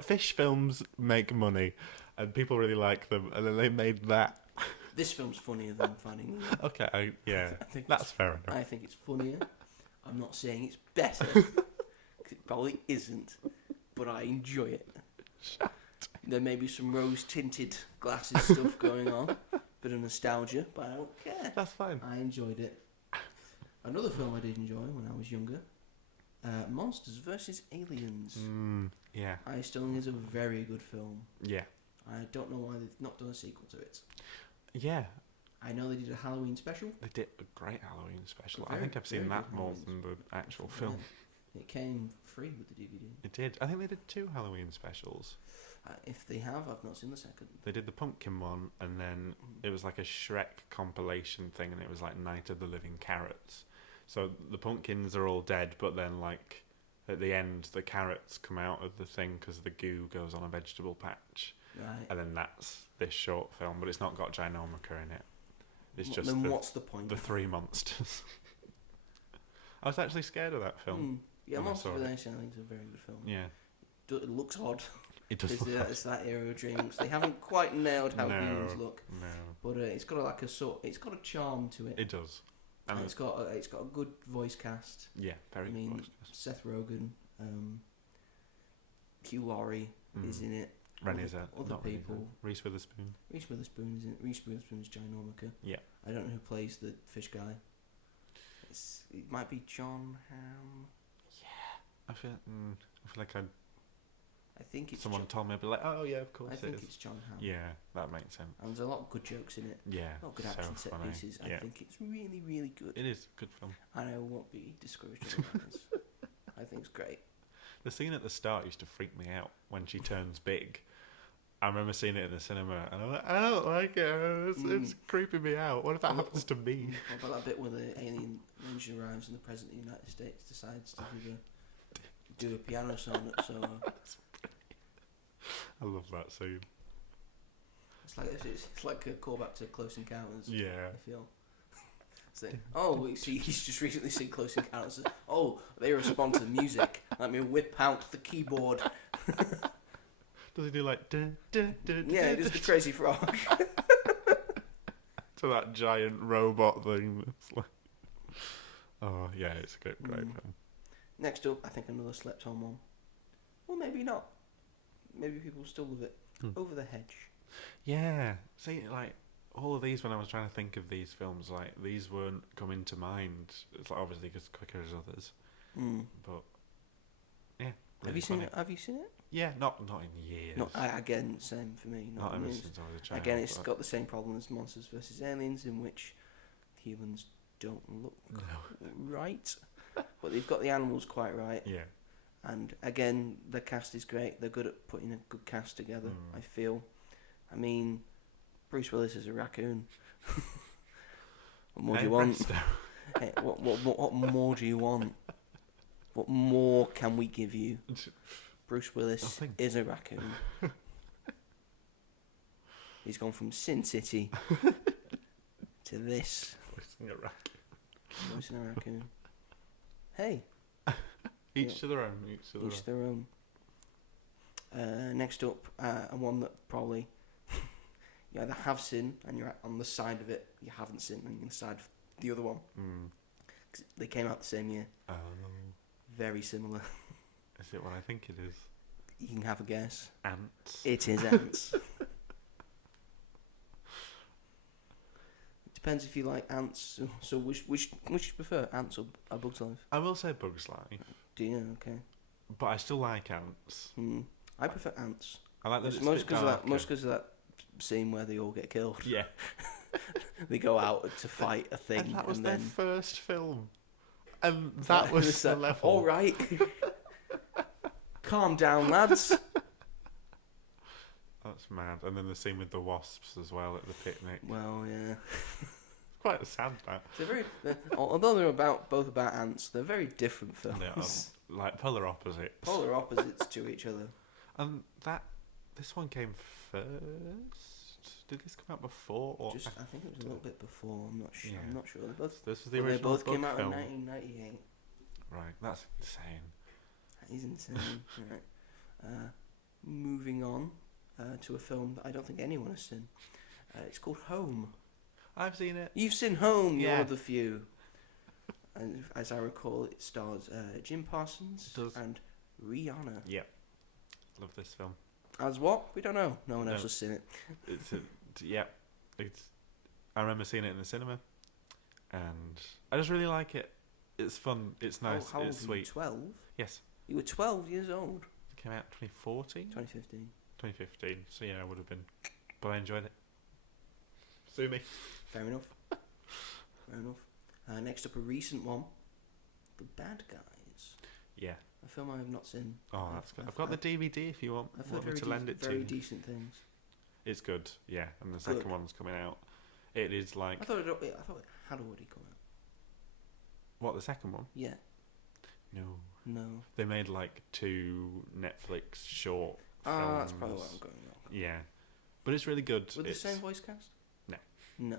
Fish films make money and people really like them, and then they made that. This film's funnier than Finding Nemo. Okay, I think that's fair enough. I think it's funnier. I'm not saying it's better. 'Cause it probably isn't. But I enjoy it. There may be some rose-tinted glasses stuff going on. Bit of nostalgia, but I don't care. That's fine. I enjoyed it. Another film I did enjoy when I was younger. Monsters vs. Aliens. Yeah. I still think it's a very good film. Yeah. I don't know why they've not done a sequel to it. Yeah. I know they did a Halloween special. They did a great Halloween special. I Very- think I've seen very that good more Halloween than the actual film. Yeah. It came free with the DVD. It did. I think they did 2 Halloween specials. If they have, I've not seen the second. They did the pumpkin one, and then it was like a Shrek compilation thing, and it was like Night of the Living Carrots. So the pumpkins are all dead, but then at the end, the carrots come out of the thing because the goo goes on a vegetable patch. Right. And then that's this short film, but it's not got Ginormika in it. It's just Then what's the point? the 3 monsters. I was actually scared of that film. Yeah, when I Monsters saw vs. it. Aliens I think is a very good film. Yeah. It looks odd. It does. It's that era of DreamWorks. They haven't quite nailed how humans look. No. But it's got it's got a charm to it. It does. And it's got a good voice cast. Yeah, very good voice cast. Seth Rogen, Hugh Laurie is in it. Rennie's there. Other people. Reese Witherspoon. Reese Witherspoon is in it. Reese Witherspoon's Ginormica. Yeah. I don't know who plays the fish guy. It might be John Hamm. Yeah. I feel like I think it's someone told me, I'd be like, oh yeah, of course I think it's John Hamm. Yeah, that makes sense. And there's a lot of good jokes in it. Yeah. A lot of good action set pieces. Yeah. I think it's really, really good. It is a good film. And I won't be discouraged otherwise. I think it's great. The scene at the start used to freak me out when she turns big. I remember seeing it in the cinema, and I'm like, I don't like it. It's creeping me out. What if that happens to me? What about that bit where the alien engine arrives and the President of the United States decides to do a piano sonata? So I love that scene. It's like a callback to Close Encounters. Yeah. I feel. He's just recently seen Close Encounters. Oh, they respond to the music. Let me whip out the keyboard. Does he do like dun, dun, dun, yeah, he does the crazy frog. To that giant robot thing. That's like, oh yeah, it's a great film. Next up, I think another slept-on one. Well, maybe not. Maybe people still love it. Over the Hedge. Yeah. See, like all of these, when I was trying to think of these films, like these weren't coming to mind. It's like obviously because quicker as others. But yeah. Really Have you seen it? Yeah, not in years. No, again, same for me. Not ever since I was a child. Again, it's got the same problem as Monsters vs. Aliens, in which humans don't look right. But they've got the animals quite right. Yeah. And again, the cast is great. They're good at putting a good cast together, I feel. I mean, Bruce Willis is a raccoon. What more do you want? Hey, what more do you want? What more can we give you? Bruce Willis is a raccoon. He's gone from Sin City to this. Voicing a raccoon. Voicing a raccoon. Hey. Each to their own. Each to their own. Next up, and one that probably you either have seen and you're on the side of it, you haven't seen and you're on the side of the other one. 'Cause they came out the same year. Oh. Very similar. Is it what I think it is? You can have a guess. Ants. It is Ants. It depends if you like ants. So which you prefer, ants or A Bug's Life? I will say Bug's Life. Do you? Okay. But I still like ants. I prefer ants. I like that. Most because of that scene where they all get killed. Yeah. They go out to fight a thing. And that was and their then first film. And that was the level. All right. Calm down, lads. That's mad. And then the scene with the wasps as well at the picnic. Well, yeah. Quite sad, that. Although they're both about ants, they're very different films. They are like polar opposites. Polar opposites to each other. And this one came first. Did this come out before or? I think it was a little bit before. I'm not sure. Yeah. I'm not sure. This was the original. They both came out film. in 1998. Right, that's insane. That is insane. Right. Moving on to a film that I don't think anyone has seen. It's called Home. I've seen it. You've seen Home. Yeah. You're one of the few. And as I recall, it stars Jim Parsons and Rihanna. Yeah. Love this film. As what? We don't know. No one else has seen it. I remember seeing it in the cinema, and I just really like it. It's fun. It's nice. How old it's were you? sweet. 12? Yes. You were 12 years old. It came out 2014? 2015. 2015. So yeah, I would have been. But I enjoyed it. Sue me. Fair enough. Fair enough. Next up, a recent one. The Bad Guys. Yeah. A film I have not seen. Oh, that's good. I've got the DVD if you want me to lend it to you. Very decent things. It's good, yeah. And the second one's coming out. It is like... I thought it had already come out. What, the second one? Yeah. No. They made like 2 Netflix short films. Ah, that's probably what I'm going on. Yeah. But it's really good. With the same voice cast? No.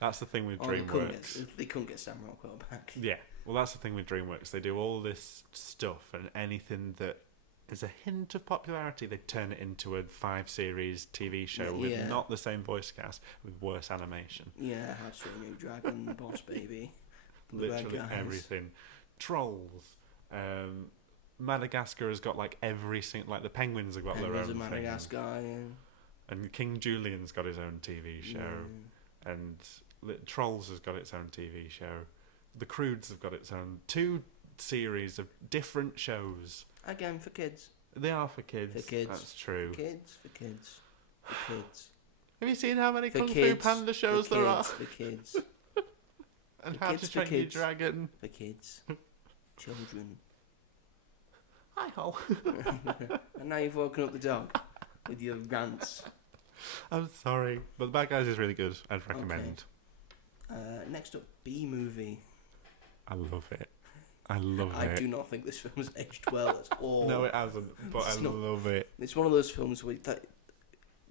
That's the thing with DreamWorks. They couldn't get Sam Rockwell back. Yeah. Well, that's the thing with DreamWorks. They do all this stuff and anything that there's a hint of popularity, they turn it into a 5-series TV show with not the same voice cast, with worse animation. Yeah, How to Train Your Dragon, Boss Baby, literally everything. Trolls. Madagascar has got like every single, like the penguins have got their own thing. Madagascar, yeah. And King Julian's got his own TV show, and Trolls has got its own TV show. The Croods have got its own 2 series of different shows. Again, for kids. They are for kids. For kids. That's true. For kids. Have you seen how many Kung Fu Panda shows there are? For kids. And How to Train Your Dragon. For kids. Children. Hi, Hol. And now you've woken up the dog with your rants. I'm sorry, but The Bad Guys is really good. I'd recommend. Next up, B-movie. I love it. I do not think this film has aged well at all. No, it hasn't, but I love it. It's one of those films where that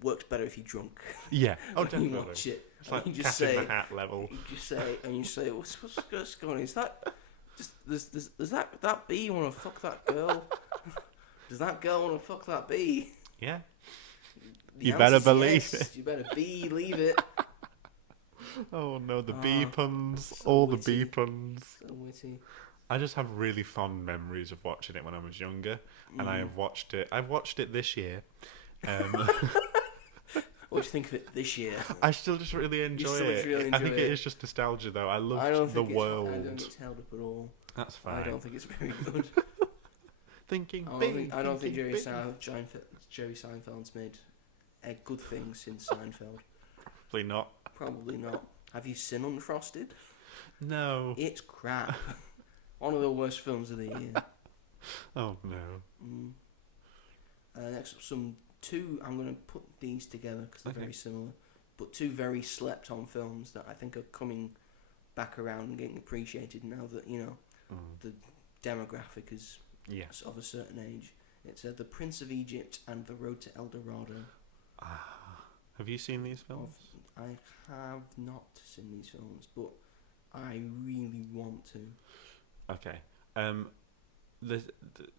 works better if you're drunk. Yeah. Oh, when definitely. You watch it. It's like you Cat in the Hat level. You just say, what's going on? Is that... Does that bee want to fuck that girl? Does that girl want to fuck that bee? Yeah. The you better believe yes. it. You better believe it. Oh no, the bee puns. So all witty. The bee puns. So witty. I just have really fond memories of watching it when I was younger, and I've watched it this year. What do you think of it this year? I still just really enjoy it. I think it is just nostalgia, though. I love the world. I don't think it's held up at all. That's fine. I don't think it's very good. I don't think Jerry Seinfeld's made a good thing since Seinfeld. Probably not. Have you seen Unfrosted? No. It's crap. One of the worst films of the year. Oh no. Next up, I'm going to put these together because they're very similar, but 2 very slept-on films that I think are coming back around and getting appreciated now that, the demographic is of a certain age. It's The Prince of Egypt and The Road to El Dorado. Have you seen these films? I have not seen these films, but I really want to. Okay.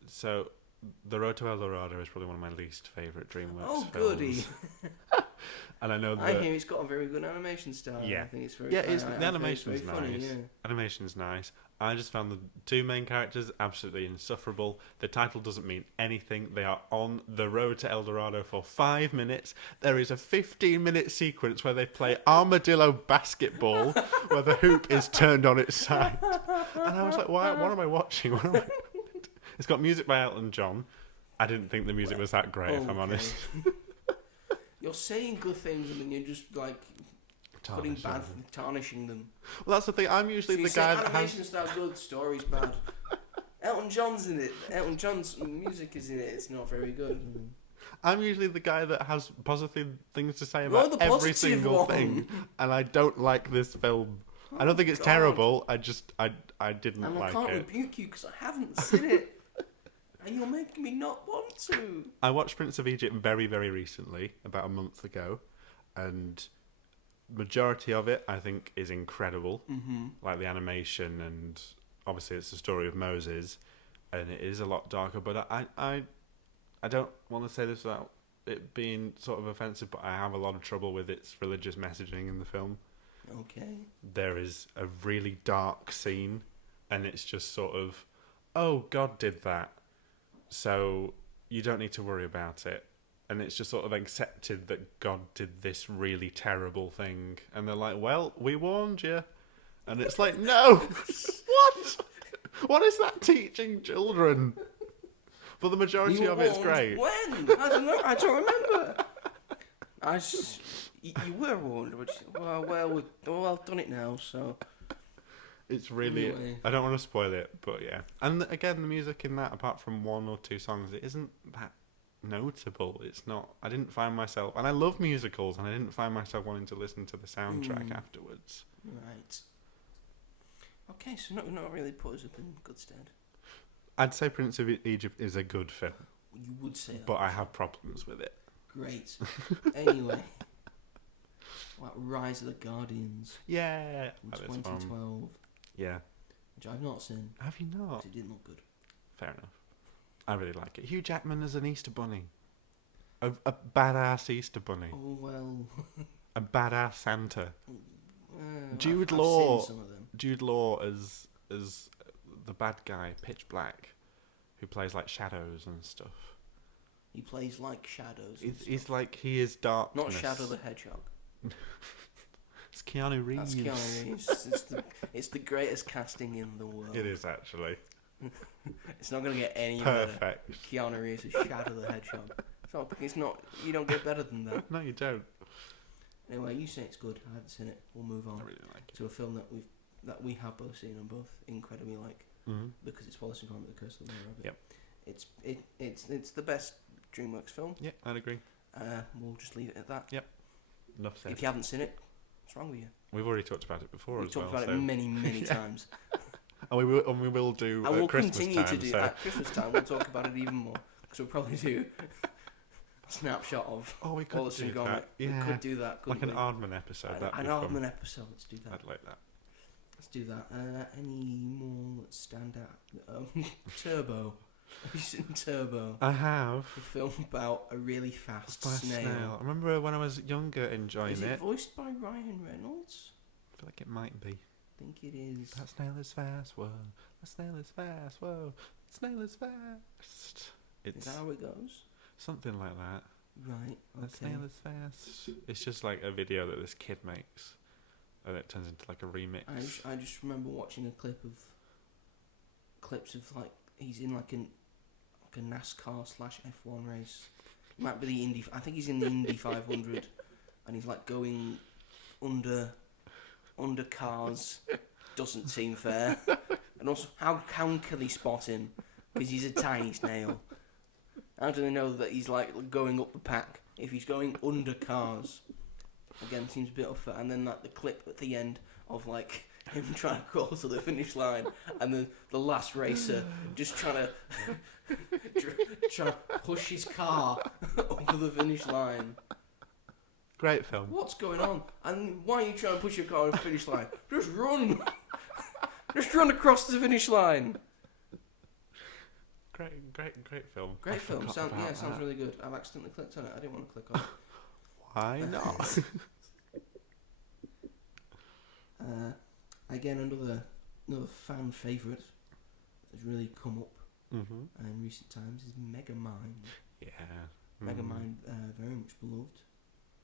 So The Road to El Dorado is probably one of my least favourite DreamWorks films. Goody. And I know that... I hear it's got a very good animation style. Yeah. I think it's very... Yeah, the animation's nice. Funny, yeah. Animation's nice. I just found the 2 main characters absolutely insufferable. The title doesn't mean anything. They are on the road to El Dorado for 5 minutes. There is a 15-minute sequence where they play armadillo basketball, where the hoop is turned on its side. And I was like, what am I watching? It's got music by Elton John. I didn't think the music was that great, if I'm honest. You're saying good things and then you're just like tarnishing them. Well, that's the thing. I'm usually the guy that has... animation style good, story's bad. Elton John's in it. Elton John's music is in it. It's not very good. I'm usually the guy that has positive things to say about every single thing, and I don't like this film. I don't think it's terrible. I didn't like it. I can't rebuke you because I haven't seen it. And you're making me not want to. I watched Prince of Egypt very, very recently, about a month ago, and majority of it I think is incredible. Like the animation, and obviously it's the story of Moses, and it is a lot darker. But I don't want to say this without it being sort of offensive, but I have a lot of trouble with its religious messaging in the film. Okay. There is a really dark scene, and it's just sort of, oh, God did that, so you don't need to worry about it. And it's just sort of accepted that God did this really terrible thing. And they're like, well, we warned you. And it's like, no! What? What is that teaching children? But the majority of it's great. When? I don't know. I don't remember. You were warned. Well, I've done it now, so... It's really... Anyway. I don't want to spoil it, but yeah. And again, the music in that, apart from 1 or 2 songs, it isn't that notable. It's not... I didn't find myself... And I love musicals, and I didn't find myself wanting to listen to the soundtrack afterwards. Right. Okay, so not really put us up in good stead. I'd say Prince of Egypt is a good film. You would say that. But I have problems with it. Great. Anyway. Like Rise of the Guardians. Yeah. From 2012. Yeah. Which I've not seen. Have you not? It didn't look good. Fair enough. I really like it. Hugh Jackman as an Easter bunny. A badass Easter bunny. Oh, well. A badass Santa. I've seen some of them. Jude Law as the bad guy, Pitch Black, who plays like shadows and stuff. He plays like shadows. He's like, he is darkness. Not Shadow the Hedgehog. It's Keanu Reeves. That's Keanu Reeves. It's the greatest casting in the world. It is actually. It's not going to get any perfect. better. Keanu Reeves is Shadow the Hedgehog. It's not. You don't get better than that. No, you don't. Anyway, you say it's good. I haven't seen it. We'll move on. I really like it. To a film that we have both seen and both incredibly like, because it's Wallace and Gromit: The Curse of the Were Rabbit. Yep. It's the best DreamWorks film. Yeah, I'd agree. We'll just leave it at that. Yep. Enough said. If you haven't seen it, what's wrong with you? We've already talked about it before We've as well. talked about it many times. And we will do and we'll Christmas continue time, to do so. at Christmas time. We'll talk about it even more because we'll probably do a snapshot of we could Wallace and do Gromit. that. Yeah. We could do that. Like an we? Aardman episode. An Aardman episode. Let's do that. I'd like that. Let's do that. Any more that stand out? Turbo. Have you seen Turbo? I have. A film about a really fast snail. snail. I remember when I was younger enjoying Is it it. voiced by Ryan Reynolds? I feel like it might be. I think it is. That snail is fast, whoa. That snail is fast, whoa. That snail is fast. It's Is that how it goes? something like that. Right. That snail is fast. It's just like a video that this kid makes, and it turns into like a remix. I just remember watching a clips of like he's in like a NASCAR / F1 race. Might be the Indy. I think he's in the Indy 500, and he's like going under cars. Doesn't seem fair. And also, how can they spot him? Because he's a tiny snail. How do they know that he's like going up the pack if he's going under cars? Again, seems a bit unfair. And then like the clip at the end of like him trying to cross to the finish line, and the last racer just trying to push his car over the finish line. Great film. What's going on? And why are you trying to push your car over the finish line? Just run! Just run across the finish line. Great film. Great film. Sounds really good. I've accidentally clicked on it. I didn't want to click on it. Why not? Again, another fan favourite that's really come up in recent times is Megamind. Yeah. Megamind, very much beloved.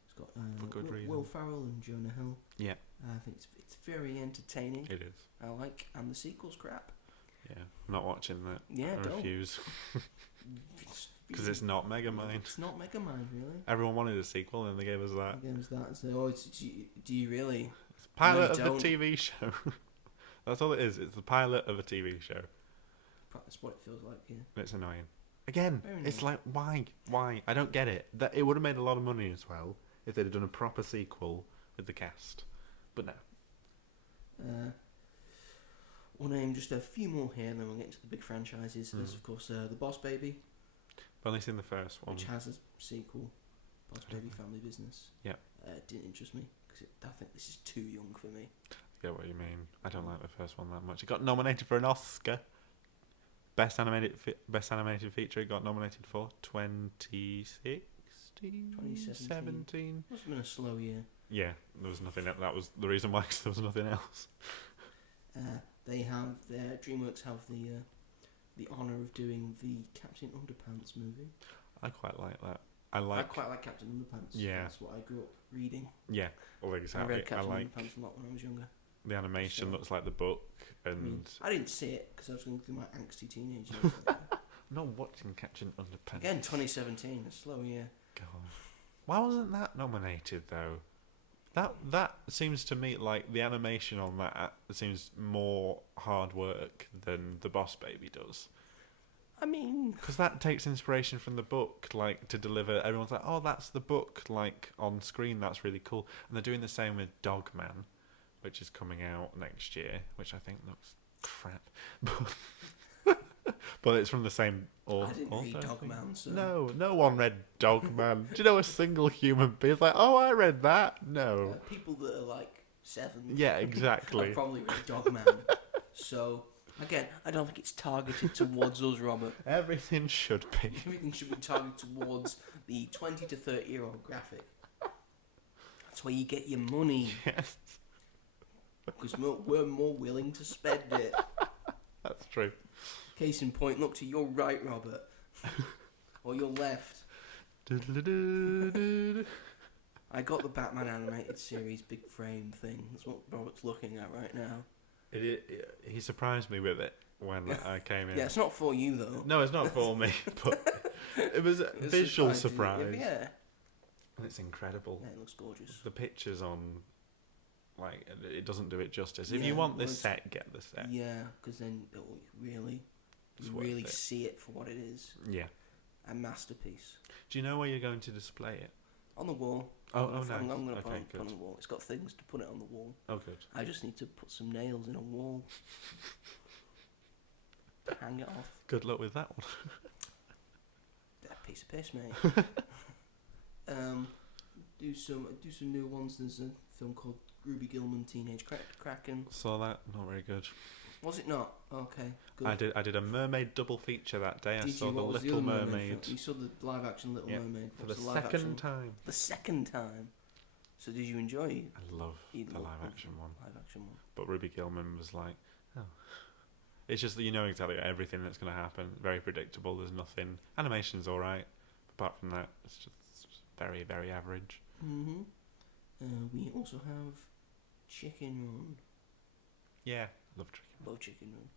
It's got For good reason. Will Ferrell and Jonah Hill. Yeah. I think it's very entertaining. It is. And the sequel's crap. Yeah. I'm not watching that. Yeah, I don't. refuse. Because it's not Megamind. It's not Megamind, really. Everyone wanted a sequel and they gave us that. Do you really? It's a pilot of don't. a TV show. That's all it is. It's the pilot of a TV show. That's what it feels like, yeah. It's annoying. Again, Very it's annoying. like, why? I don't get it. That it would have made a lot of money as well if they'd have done a proper sequel with the cast. But no. We'll name just a few more here, and then we'll get into the big franchises. There's, of course, The Boss Baby, I've only seen the first one. which has a sequel, Boss Baby Family Business. Yeah. It didn't interest me, because I think this is too young for me. I get what you mean. I don't like the first one that much. It got nominated for an Oscar. Best animated feature. It got nominated for 2016, 2017. Must have been a slow year. Yeah, there was nothing. That was the reason why. 'Cause there was nothing else. DreamWorks have the honour of doing the Captain Underpants movie. I quite like that. I quite like Captain Underpants. Yeah. That's what I grew up reading. Yeah, well, exactly. I read Captain like Underpants a lot when I was younger. the animation looks like the book, and I didn't see it because I was going through my angsty teenage years. I'm not watching Captain Underpants. Again, 2017, a slow year. God, why wasn't that nominated though? That seems to me like the animation on that seems more hard work than the Boss Baby does. I mean, Because that takes inspiration from the book, like, to deliver. Everyone's like, oh, that's the book, like, on screen, that's really cool. And they're doing the same with Dogman, which is coming out next year, which I think looks crap. But it's from the same author. I didn't read Dogman, so... No one read Dogman. Do you know a single human being like, oh, I read that? No. people that are like 7 Yeah, exactly. have probably read Dogman. So, Again, I don't think it's targeted towards us, Robert. Everything should be. Everything should be targeted towards the 20 to 30-year-old graphic. That's where you get your money. Yes. Because we're more willing to spend it. That's true. Case in point, look to your right, Robert. Or your left. I got the Batman animated series big frame thing. That's what Robert's looking at right now. He surprised me with it when I came in. Yeah, it's not for you though. No, it's not for me, but it was a visual surprise. Yeah. And it's incredible. Yeah, it looks gorgeous. The pictures on, like, it doesn't do it justice. If Yeah, you want this set, get the set. Yeah, because then it'll really see it for what it is. Yeah. A masterpiece. Do you know where you're going to display it? On the wall. Oh, nice. I'm going to put Okay, it on the wall. It's got things to put it on the wall. Oh, good. I just need to put some nails in a wall. Hang it off. Good luck with that one. That piece of piss, mate. Do some new ones. There's a film called Ruby Gillman Teenage Kraken. Saw that. Not very good. Was it not? Okay, good. I did a mermaid double feature that day. I saw the What was Little other Mermaid. You saw the live action Little Mermaid for What's the live second action? time. The second time. So did you enjoy it? I love the live action one. Live action one. But Ruby Gillman was like, oh. It's just that you know exactly everything that's going to happen. Very predictable. There's nothing. Animation's all right. Apart from that, it's just very, very average. Mm-hmm. We also have Chicken Run. Yeah, love Chicken Run. Love Chicken Run.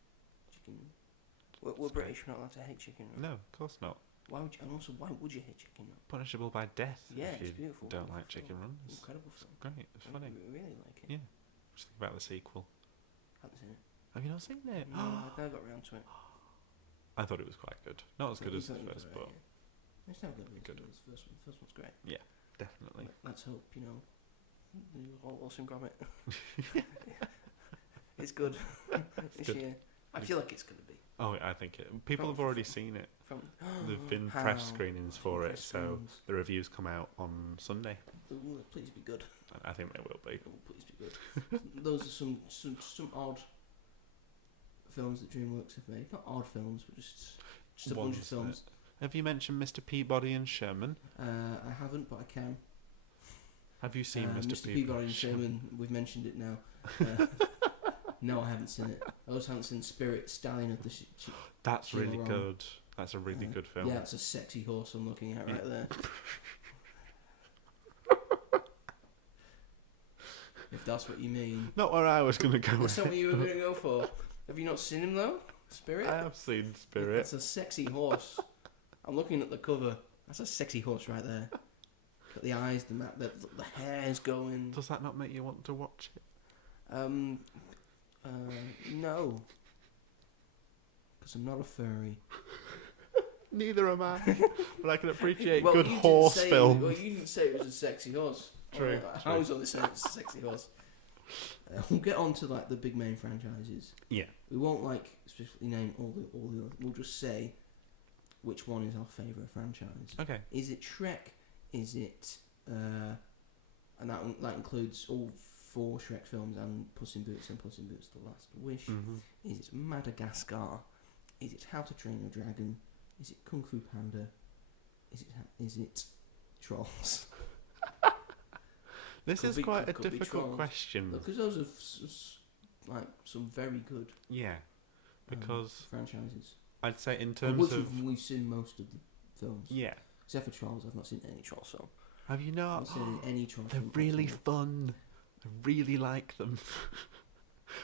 We're British. We're not allowed to hate Chicken Run. No, of course not. Why would you? And also, why would you hate Chicken Run? Punishable by death. Yeah, if it's you beautiful. don't like Chicken Run. It's Incredible film. great. It's funny. I really like it. Yeah. Just think about the sequel. Haven't seen it. Have you not seen it? No, I've never got around to it. I thought it was quite good. Not as good as the first, but It's never good. Good. The first one. The first one's great. definitely. Let's hope, Awesome Gromit. It's good this good. year. I feel like it's going to be. Oh, I think people have already seen it. There've been press screenings for it, so the reviews come out on Sunday. Ooh, please be good. I think they will be. Oh, please be good. Those are some odd films that DreamWorks have made. Not odd films, but just a bunch of films. Have you mentioned Mr. Peabody and Sherman? I haven't, but I can. Have you seen Mr. Peabody and Sherman? We've mentioned it now. No, I haven't seen it. I also haven't seen Spirit, Stallion of the That's really good. That's a really good film. Yeah, it's a sexy horse I'm looking at right there. If that's what you mean. Not where I was going to go. That's not what you were going to go for. Have you not seen him though? Spirit? I have seen Spirit. It's a sexy horse. I'm looking at the cover. That's a sexy horse right there. Got the eyes, the hair's going. Does that not make you want to watch it? No. Because I'm not a furry. Neither am I. But I can appreciate well, good horse films. Well, you didn't say it was a sexy horse. True. I was only saying it's a sexy horse. We'll get on to the big main franchises. Yeah. We won't specifically name all the. We'll just say which one is our favourite franchise. Okay. Is it Shrek? Is it and that includes all 4 Shrek films and Puss in Boots and Puss in Boots: The Last Wish. Mm-hmm. Is it Madagascar? Is it How to Train Your Dragon? Is it Kung Fu Panda? Is it Trolls? This is quite a difficult question. Because those are some very good because franchises. I'd say in terms of we've seen most of the films. Yeah. Except for Trolls, I've not seen any Trolls. So have you not? I've seen any Trolls. They're really fun. I really like them.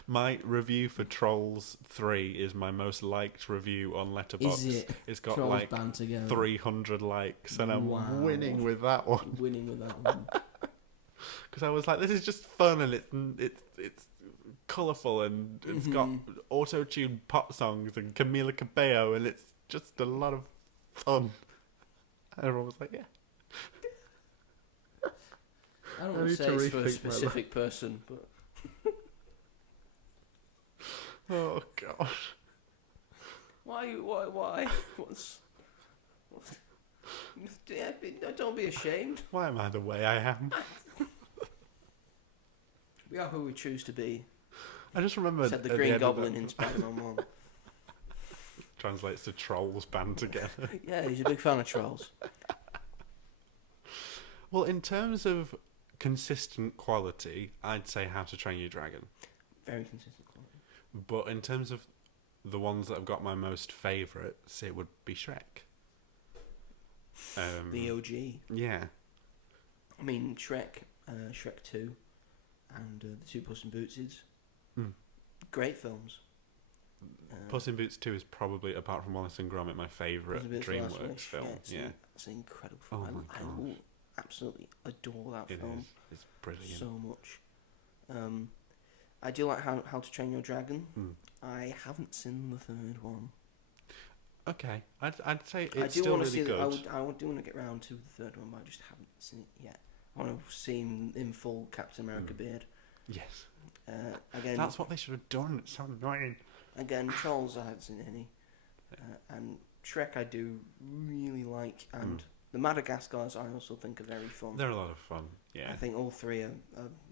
My review for Trolls 3 is my most liked review on Letterboxd. Is it? It's got Trolls 300 likes, and I'm winning with that one. Winning with that one. Because I was like, this is just fun, and it's colourful, and it's got auto-tuned pop songs and Camila Cabello, and it's just a lot of fun. And everyone was like, yeah. I don't want to say it's for a specific person, but... Oh, gosh. Why? Don't be ashamed. Why am I the way I am? We are who we choose to be. I just remember Said the at Green end of Goblin that- in Spider-Man 1. translates to trolls band together. Yeah, he's a big fan of trolls. Well, in terms of consistent quality, I'd say How to Train Your Dragon. Very consistent quality. But in terms of the ones that have got my most favourites, it would be Shrek. The OG. Yeah. I mean, Shrek 2, and the Two Puss in Bootses. Mm. Great films. Puss in Boots 2 is probably, apart from Wallace and Gromit, my favourite DreamWorks film. Yeah. It's an incredible film. Oh my I God. will absolutely adore that It film is. It's brilliant. so much. I do like How to Train Your Dragon. Mm. I haven't seen the third one. Okay. I'd say it's I do still want to really see good. I do want to get round to the third one, but I just haven't seen it yet. I want to see him in full Captain America beard. Yes. Again, That's what they should have done. It's so annoying. Again, Trolls I haven't seen any, and Shrek I do really like, and the Madagascars I also think are very fun. They're a lot of fun. Yeah. I think all three are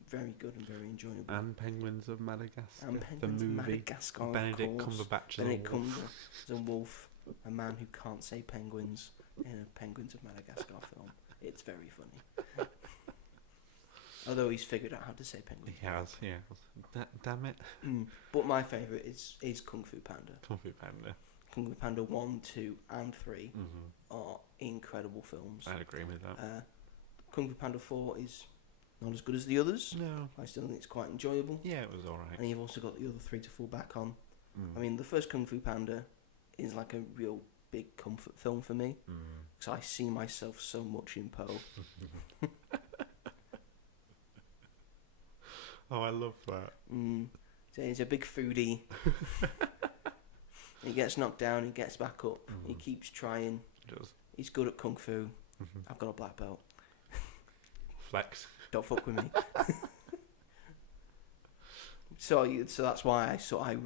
very good and very enjoyable. And Penguins of Madagascar. And Penguins the of movie. Madagascar, of Benedict course. Cumberbatch. Benedict Cumberbatch is a wolf, a man who can't say penguins in a Penguins of Madagascar film. It's very funny. Although he's figured out how to say penguin. He has, yeah. Damn it. But my favourite is Kung Fu Panda. Kung Fu Panda. Kung Fu Panda 1, 2 and 3 are incredible films. I'd agree with that. Kung Fu Panda 4 is not as good as the others. No. I still think it's quite enjoyable. Yeah, it was alright. And you've also got the other 3 to fall back on. I mean, the first Kung Fu Panda is like a real big comfort film for me. Because I see myself so much in Po. Oh, I love that. So he's a big foodie. He gets knocked down, he gets back up, he keeps trying. He does. He's good at Kung Fu. I've got a black belt. Flex. Don't fuck with me. So that's why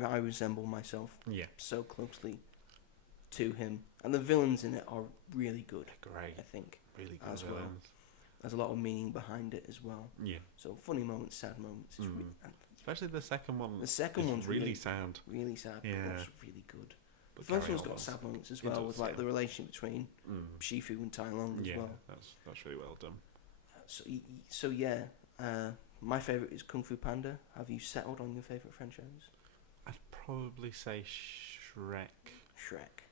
I resemble myself Yeah. so closely to him. And the villains in it are really good. Great. I think. Really good as well. villains. There's a lot of meaning behind it as well. Yeah. So funny moments, sad moments. It's Especially the second one. The second is one's really sad. really sad, but Yeah. also really good. But The first carry one's on. got sad moments as It well, does, with like yeah. the relationship between Shifu and Tai Lung as Yeah, well. that's really well done. So yeah, my favourite is Kung Fu Panda. Have you settled on your favourite franchise? I'd probably say Shrek. Shrek.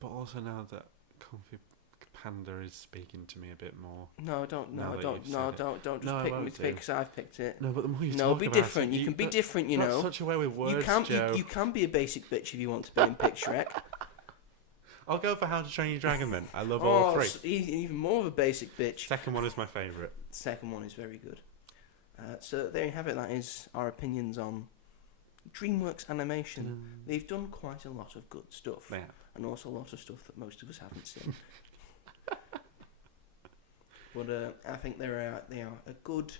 But also now that Kung Fu Panda is speaking to me a bit more. No, don't. Now No, that don't. you've No, said it. don't. Don't No, I just pick me won't to pick do. because I've picked it. No, but the more you No, talk be about different. it, You can be different. You know. Such a way with words, You can. Joe. You can be a basic bitch if you want to be in Pick Shrek. I'll go for How to Train Your Dragon then. I love all three. Even more of a basic bitch. Second one is my favourite. Second one is very good. So there you have it. That is our opinions on DreamWorks Animation. They've done quite a lot of good stuff, They have. and also a lot of stuff that most of us haven't seen. But I think they are a good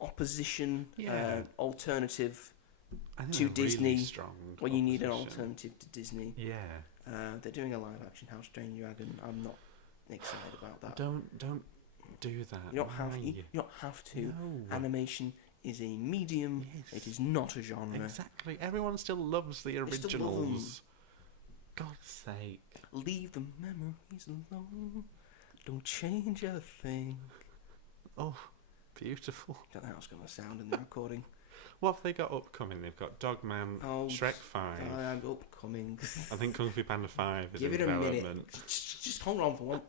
opposition, alternative I think to they're really Disney. strong When you need an opposition. alternative to Disney. Yeah. They're doing a live action How to Train Your Dragon. I'm not excited about that. Don't do that. You don't have. Why? You don't have to. No. Animation is a medium. Yes. It is not a genre. Exactly. Everyone still loves the They still love originals. God's sake. Leave the memories alone. Don't change a thing. Oh, beautiful. Don't know how it's going to sound in the recording. What have they got upcoming? They've got Dogman, Oh, Shrek 5. I'm upcoming. I think Kung Fu Panda 5 is Give in it a minute. development. Just hold on for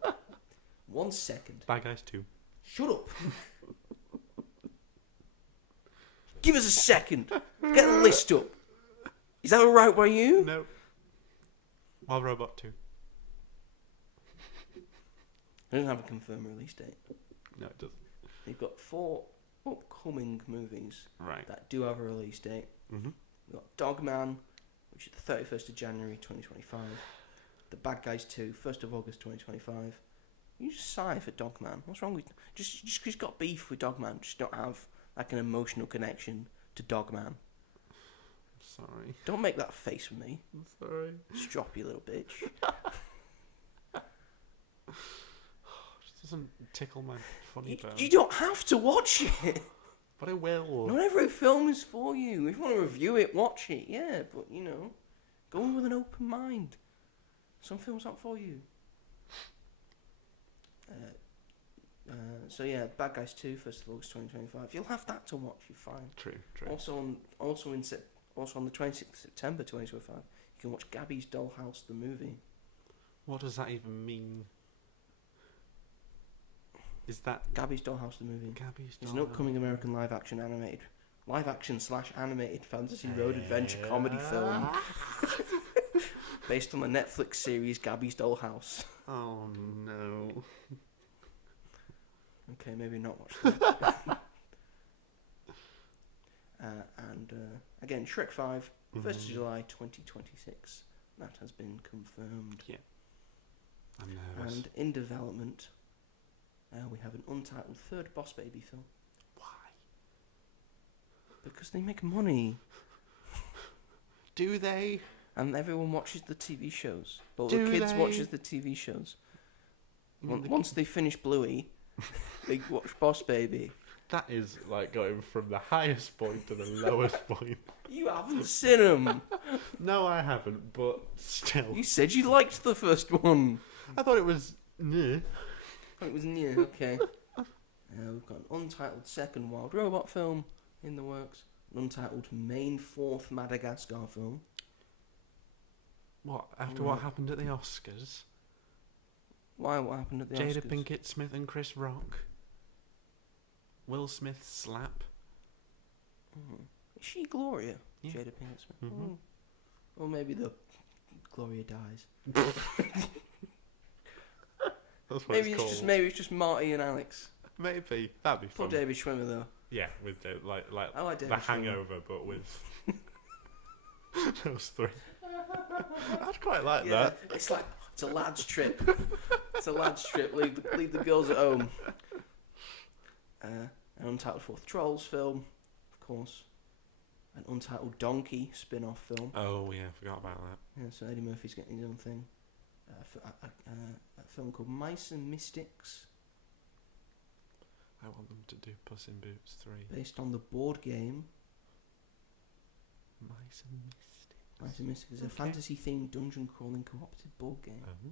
1 second. Bad Guys 2. Shut up. Give us a second. Get the list up. Is that alright by you? No. Wild Robot 2. It doesn't have a confirmed release date. No, it doesn't. They've got 4 upcoming movies Right. that do have a release date. Mm-hmm. We've got Dogman, which is the 31st of January 2025. The Bad Guys 2, 1st of August 2025. You just sigh for Dogman. What's wrong with... Just 'cause you've got beef with Dogman, just don't have like an emotional connection to Dogman. Sorry. Don't make that face with me. I'm sorry. Just drop you little bitch. Just doesn't tickle my funny bone. You don't have to watch it. But I will. Not every film is for you. If you want to review it, watch it, yeah, but, go in with an open mind. Some films aren't for you. So yeah, Bad Guys 2, 1st of August 2025. You'll have that to watch, you're fine. True. Also on the 26th of September 2025, you can watch Gabby's Dollhouse, the movie. What does that even mean? Is that Gabby's Dollhouse, the movie? Gabby's Dollhouse? It's an upcoming American live action / animated fantasy road adventure comedy film based on the Netflix series Gabby's Dollhouse. Oh no. Okay, maybe not watch that. And again, Shrek 5, 1st of July 2026. That has been confirmed. Yeah. I'm nervous. And in development, we have an untitled third Boss Baby film. Why? Because they make money. Do they? And everyone watches the TV shows. Well, Do the kids they? watches the TV shows. Once they finish Bluey, they watch Boss Baby. That is like going from the highest point to the lowest point. You haven't seen them. No, I haven't, but still. You said you liked the first one. I thought it was... Nah. It was new, okay. We've got an untitled second Wild Robot film in the works. An untitled main fourth Madagascar film. What? After what happened at the Oscars? Why? What happened at the Oscars? Jada Pinkett Smith and Chris Rock. Will Smith slap. Is she Gloria? Yeah. Jada Pinkett Smith. Mm-hmm. Or maybe the Gloria dies. That's what it's called. Maybe it's just Marty and Alex. Maybe that'd be fun. Poor David Schwimmer though. Yeah, with the, like I like the David Schwimmer. Hangover, but with those three. I'd quite like that. It's a lad's trip. It's a lad's trip. Leave the girls at home. An untitled fourth Trolls film, of course. An untitled Donkey spin-off film. Oh yeah, I forgot about that. Yeah, so Eddie Murphy's getting his own thing. A film called Mice and Mystics, I want them to do Puss in Boots 3. based on the board game. Mice and Mystics. Mice and Mystics is a fantasy-themed dungeon-crawling cooperative board game. Oh,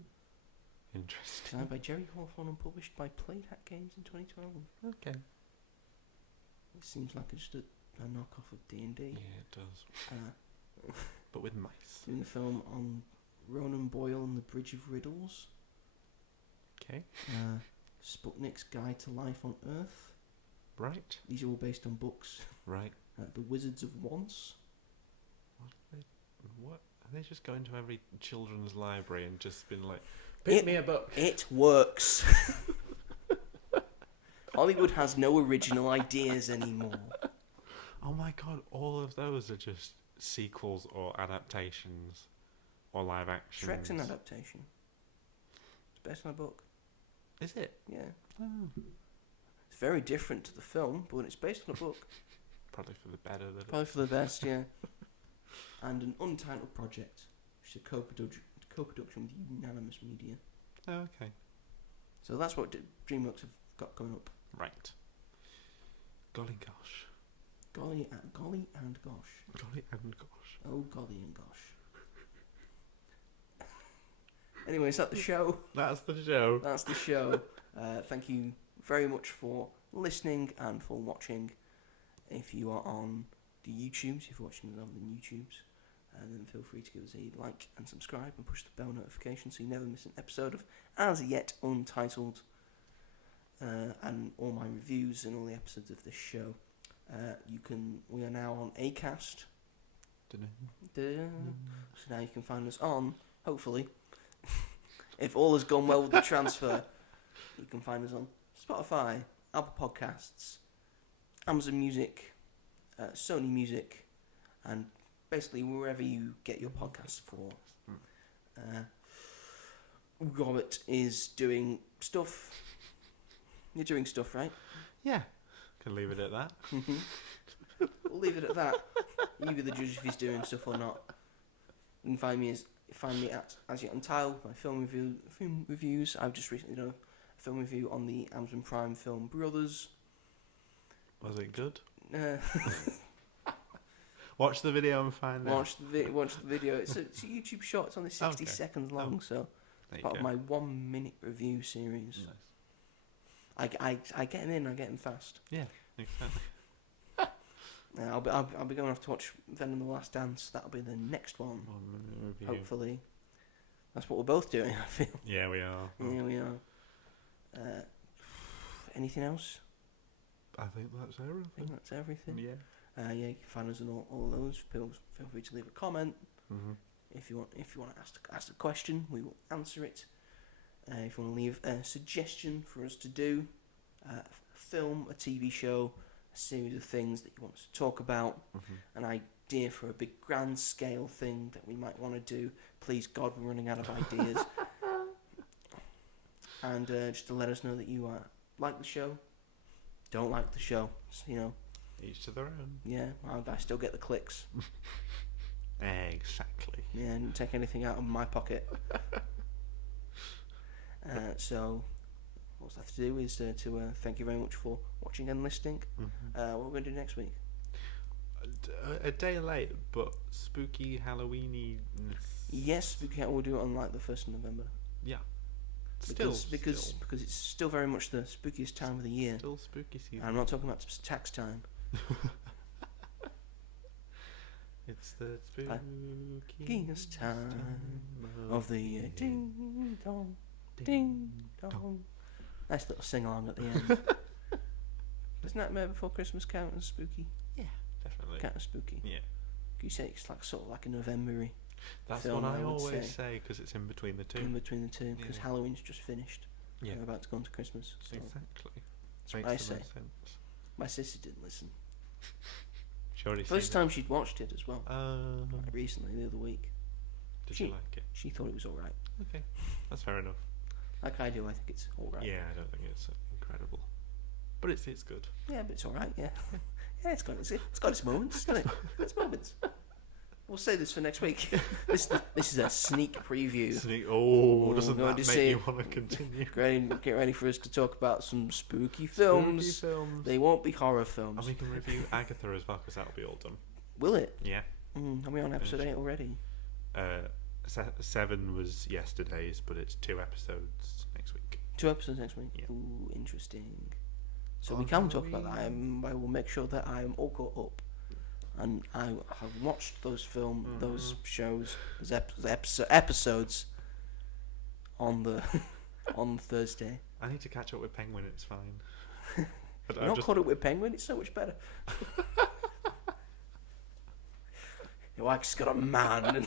interesting. Designed by Jerry Hawthorne and published by Playhat Games in 2012. Okay. It seems like just a knockoff of D&D. Yeah, it does. Uh, But with mice. doing the film on Ronan Boyle and the Bridge of Riddles. Okay. Sputnik's Guide to Life on Earth. Right. These are all based on books. Right. The Wizards of Once. What? Are they just going to every children's library and just been like, pick me a book? It works. Hollywood has no original ideas anymore. Oh my god, all of those are just sequels or adaptations or live actions. Shrek's an adaptation. It's based on a book. Is it? Yeah. Oh. It's very different to the film, but it's based on a book. Probably for the better. Probably for the best, yeah. And an untitled project, which is a co-production with Unanimous Media. Oh, okay. So that's what DreamWorks have got coming up. Right. Golly gosh. Golly and gosh. Golly and gosh. Oh, golly and gosh. Anyway, is that the show? That's the show. That's the show. Thank you very much for listening and for watching. If you are on the YouTubes, if you're watching us on the YouTubes, then feel free to give us a like and subscribe and push the bell notification so you never miss an episode of As Yet Untitled, and all my reviews and all the episodes of this show. We are now on Acast. So now you can find us on, hopefully, if all has gone well with the transfer, you can find us on Spotify, Apple Podcasts, Amazon Music, Sony Music, and basically wherever you get your podcasts for. Robert is doing stuff. You're doing stuff, right? Yeah. Can leave it at that. We'll leave it at that. You be the judge if he's doing stuff or not. You can find me at As Yet Untitled, my film reviews. I've just recently done a film review on the Amazon Prime film Brothers. Was it good? Watch the video and find out. Watch the video. It's a YouTube short. It's only 60 seconds long, so it's part of my 1 minute review series. Nice. I get them in. I get them fast. Yeah, exactly. I'll be going off to watch Venom: The Last Dance. That'll be the next one. 1 minute review. Hopefully, that's what we're both doing. I feel. Yeah, we are. Yeah, we are. Anything else? I think that's everything. Yeah. You can find us on all those. Feel free to leave a comment. Mm-hmm. If you want to ask a question, we will answer it. If you want to leave a suggestion for us to do, a film, a TV show, a series of things that you want us to talk about, an idea for a big grand scale thing that we might want to do, please God, we're running out of ideas. And just to let us know that you like the show, don't like the show, Each to their own. Yeah, I still get the clicks. Exactly. Yeah, I didn't take anything out of my pocket. So, what's left to do is to thank you very much for watching and listening. What we're going to do next week? A day late, but spooky Halloweeny. Yes, spooky. We'll do it on like the 1st of November. Yeah. Because it's still very much the spookiest time of the year. Still spooky season. And I'm not talking about tax time. It's the spookiest time of the year. Ding dong, ding dong. Nice little sing along at the end. Doesn't Nightmare Before Christmas count as spooky? Yeah, definitely. Count as spooky. Yeah. You say it's like sort of like a November-y. That's film, what I always say because it's in between the two. In between the two, because Halloween's just finished. Yeah. We're about to go into Christmas. So exactly. That's what I say. My sister didn't listen. First time she'd watched it as well. Recently, the other week. Did she like it? She thought it was alright. Okay, that's fair enough. Like I do, I think it's alright. Yeah, I don't think it's incredible, but it's good. Yeah, but it's alright. Yeah, yeah, it's got its moments. It's got its moments. We'll say this for next week. This is a sneak preview. Doesn't that make you want to continue? Get ready for us to talk about some spooky films. They won't be horror films. And we can review Agatha as well, because that'll be all done. Will it? Yeah. Are we on episode 8 already? 7 was yesterday's, but it's 2 episodes next week. 2 episodes next week? Yeah. Ooh, interesting. So we can talk about that. I will make sure that I am all caught up. And I have watched those those shows, those episodes on on Thursday. I need to catch up with Penguin. It's fine. You're not caught up with Penguin. It's so much better. Your wife's got a man.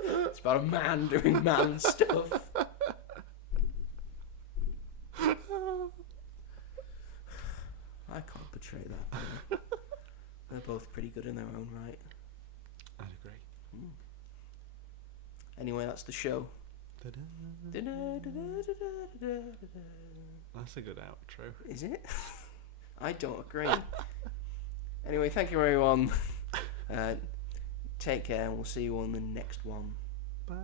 It's about a man doing man stuff. I can't portray that. They're both pretty good in their own right. I'd agree. Anyway, that's the show. That's a good outro. Is it? I don't agree. Anyway, thank you everyone. Take care, and we'll see you on the next one. Bye.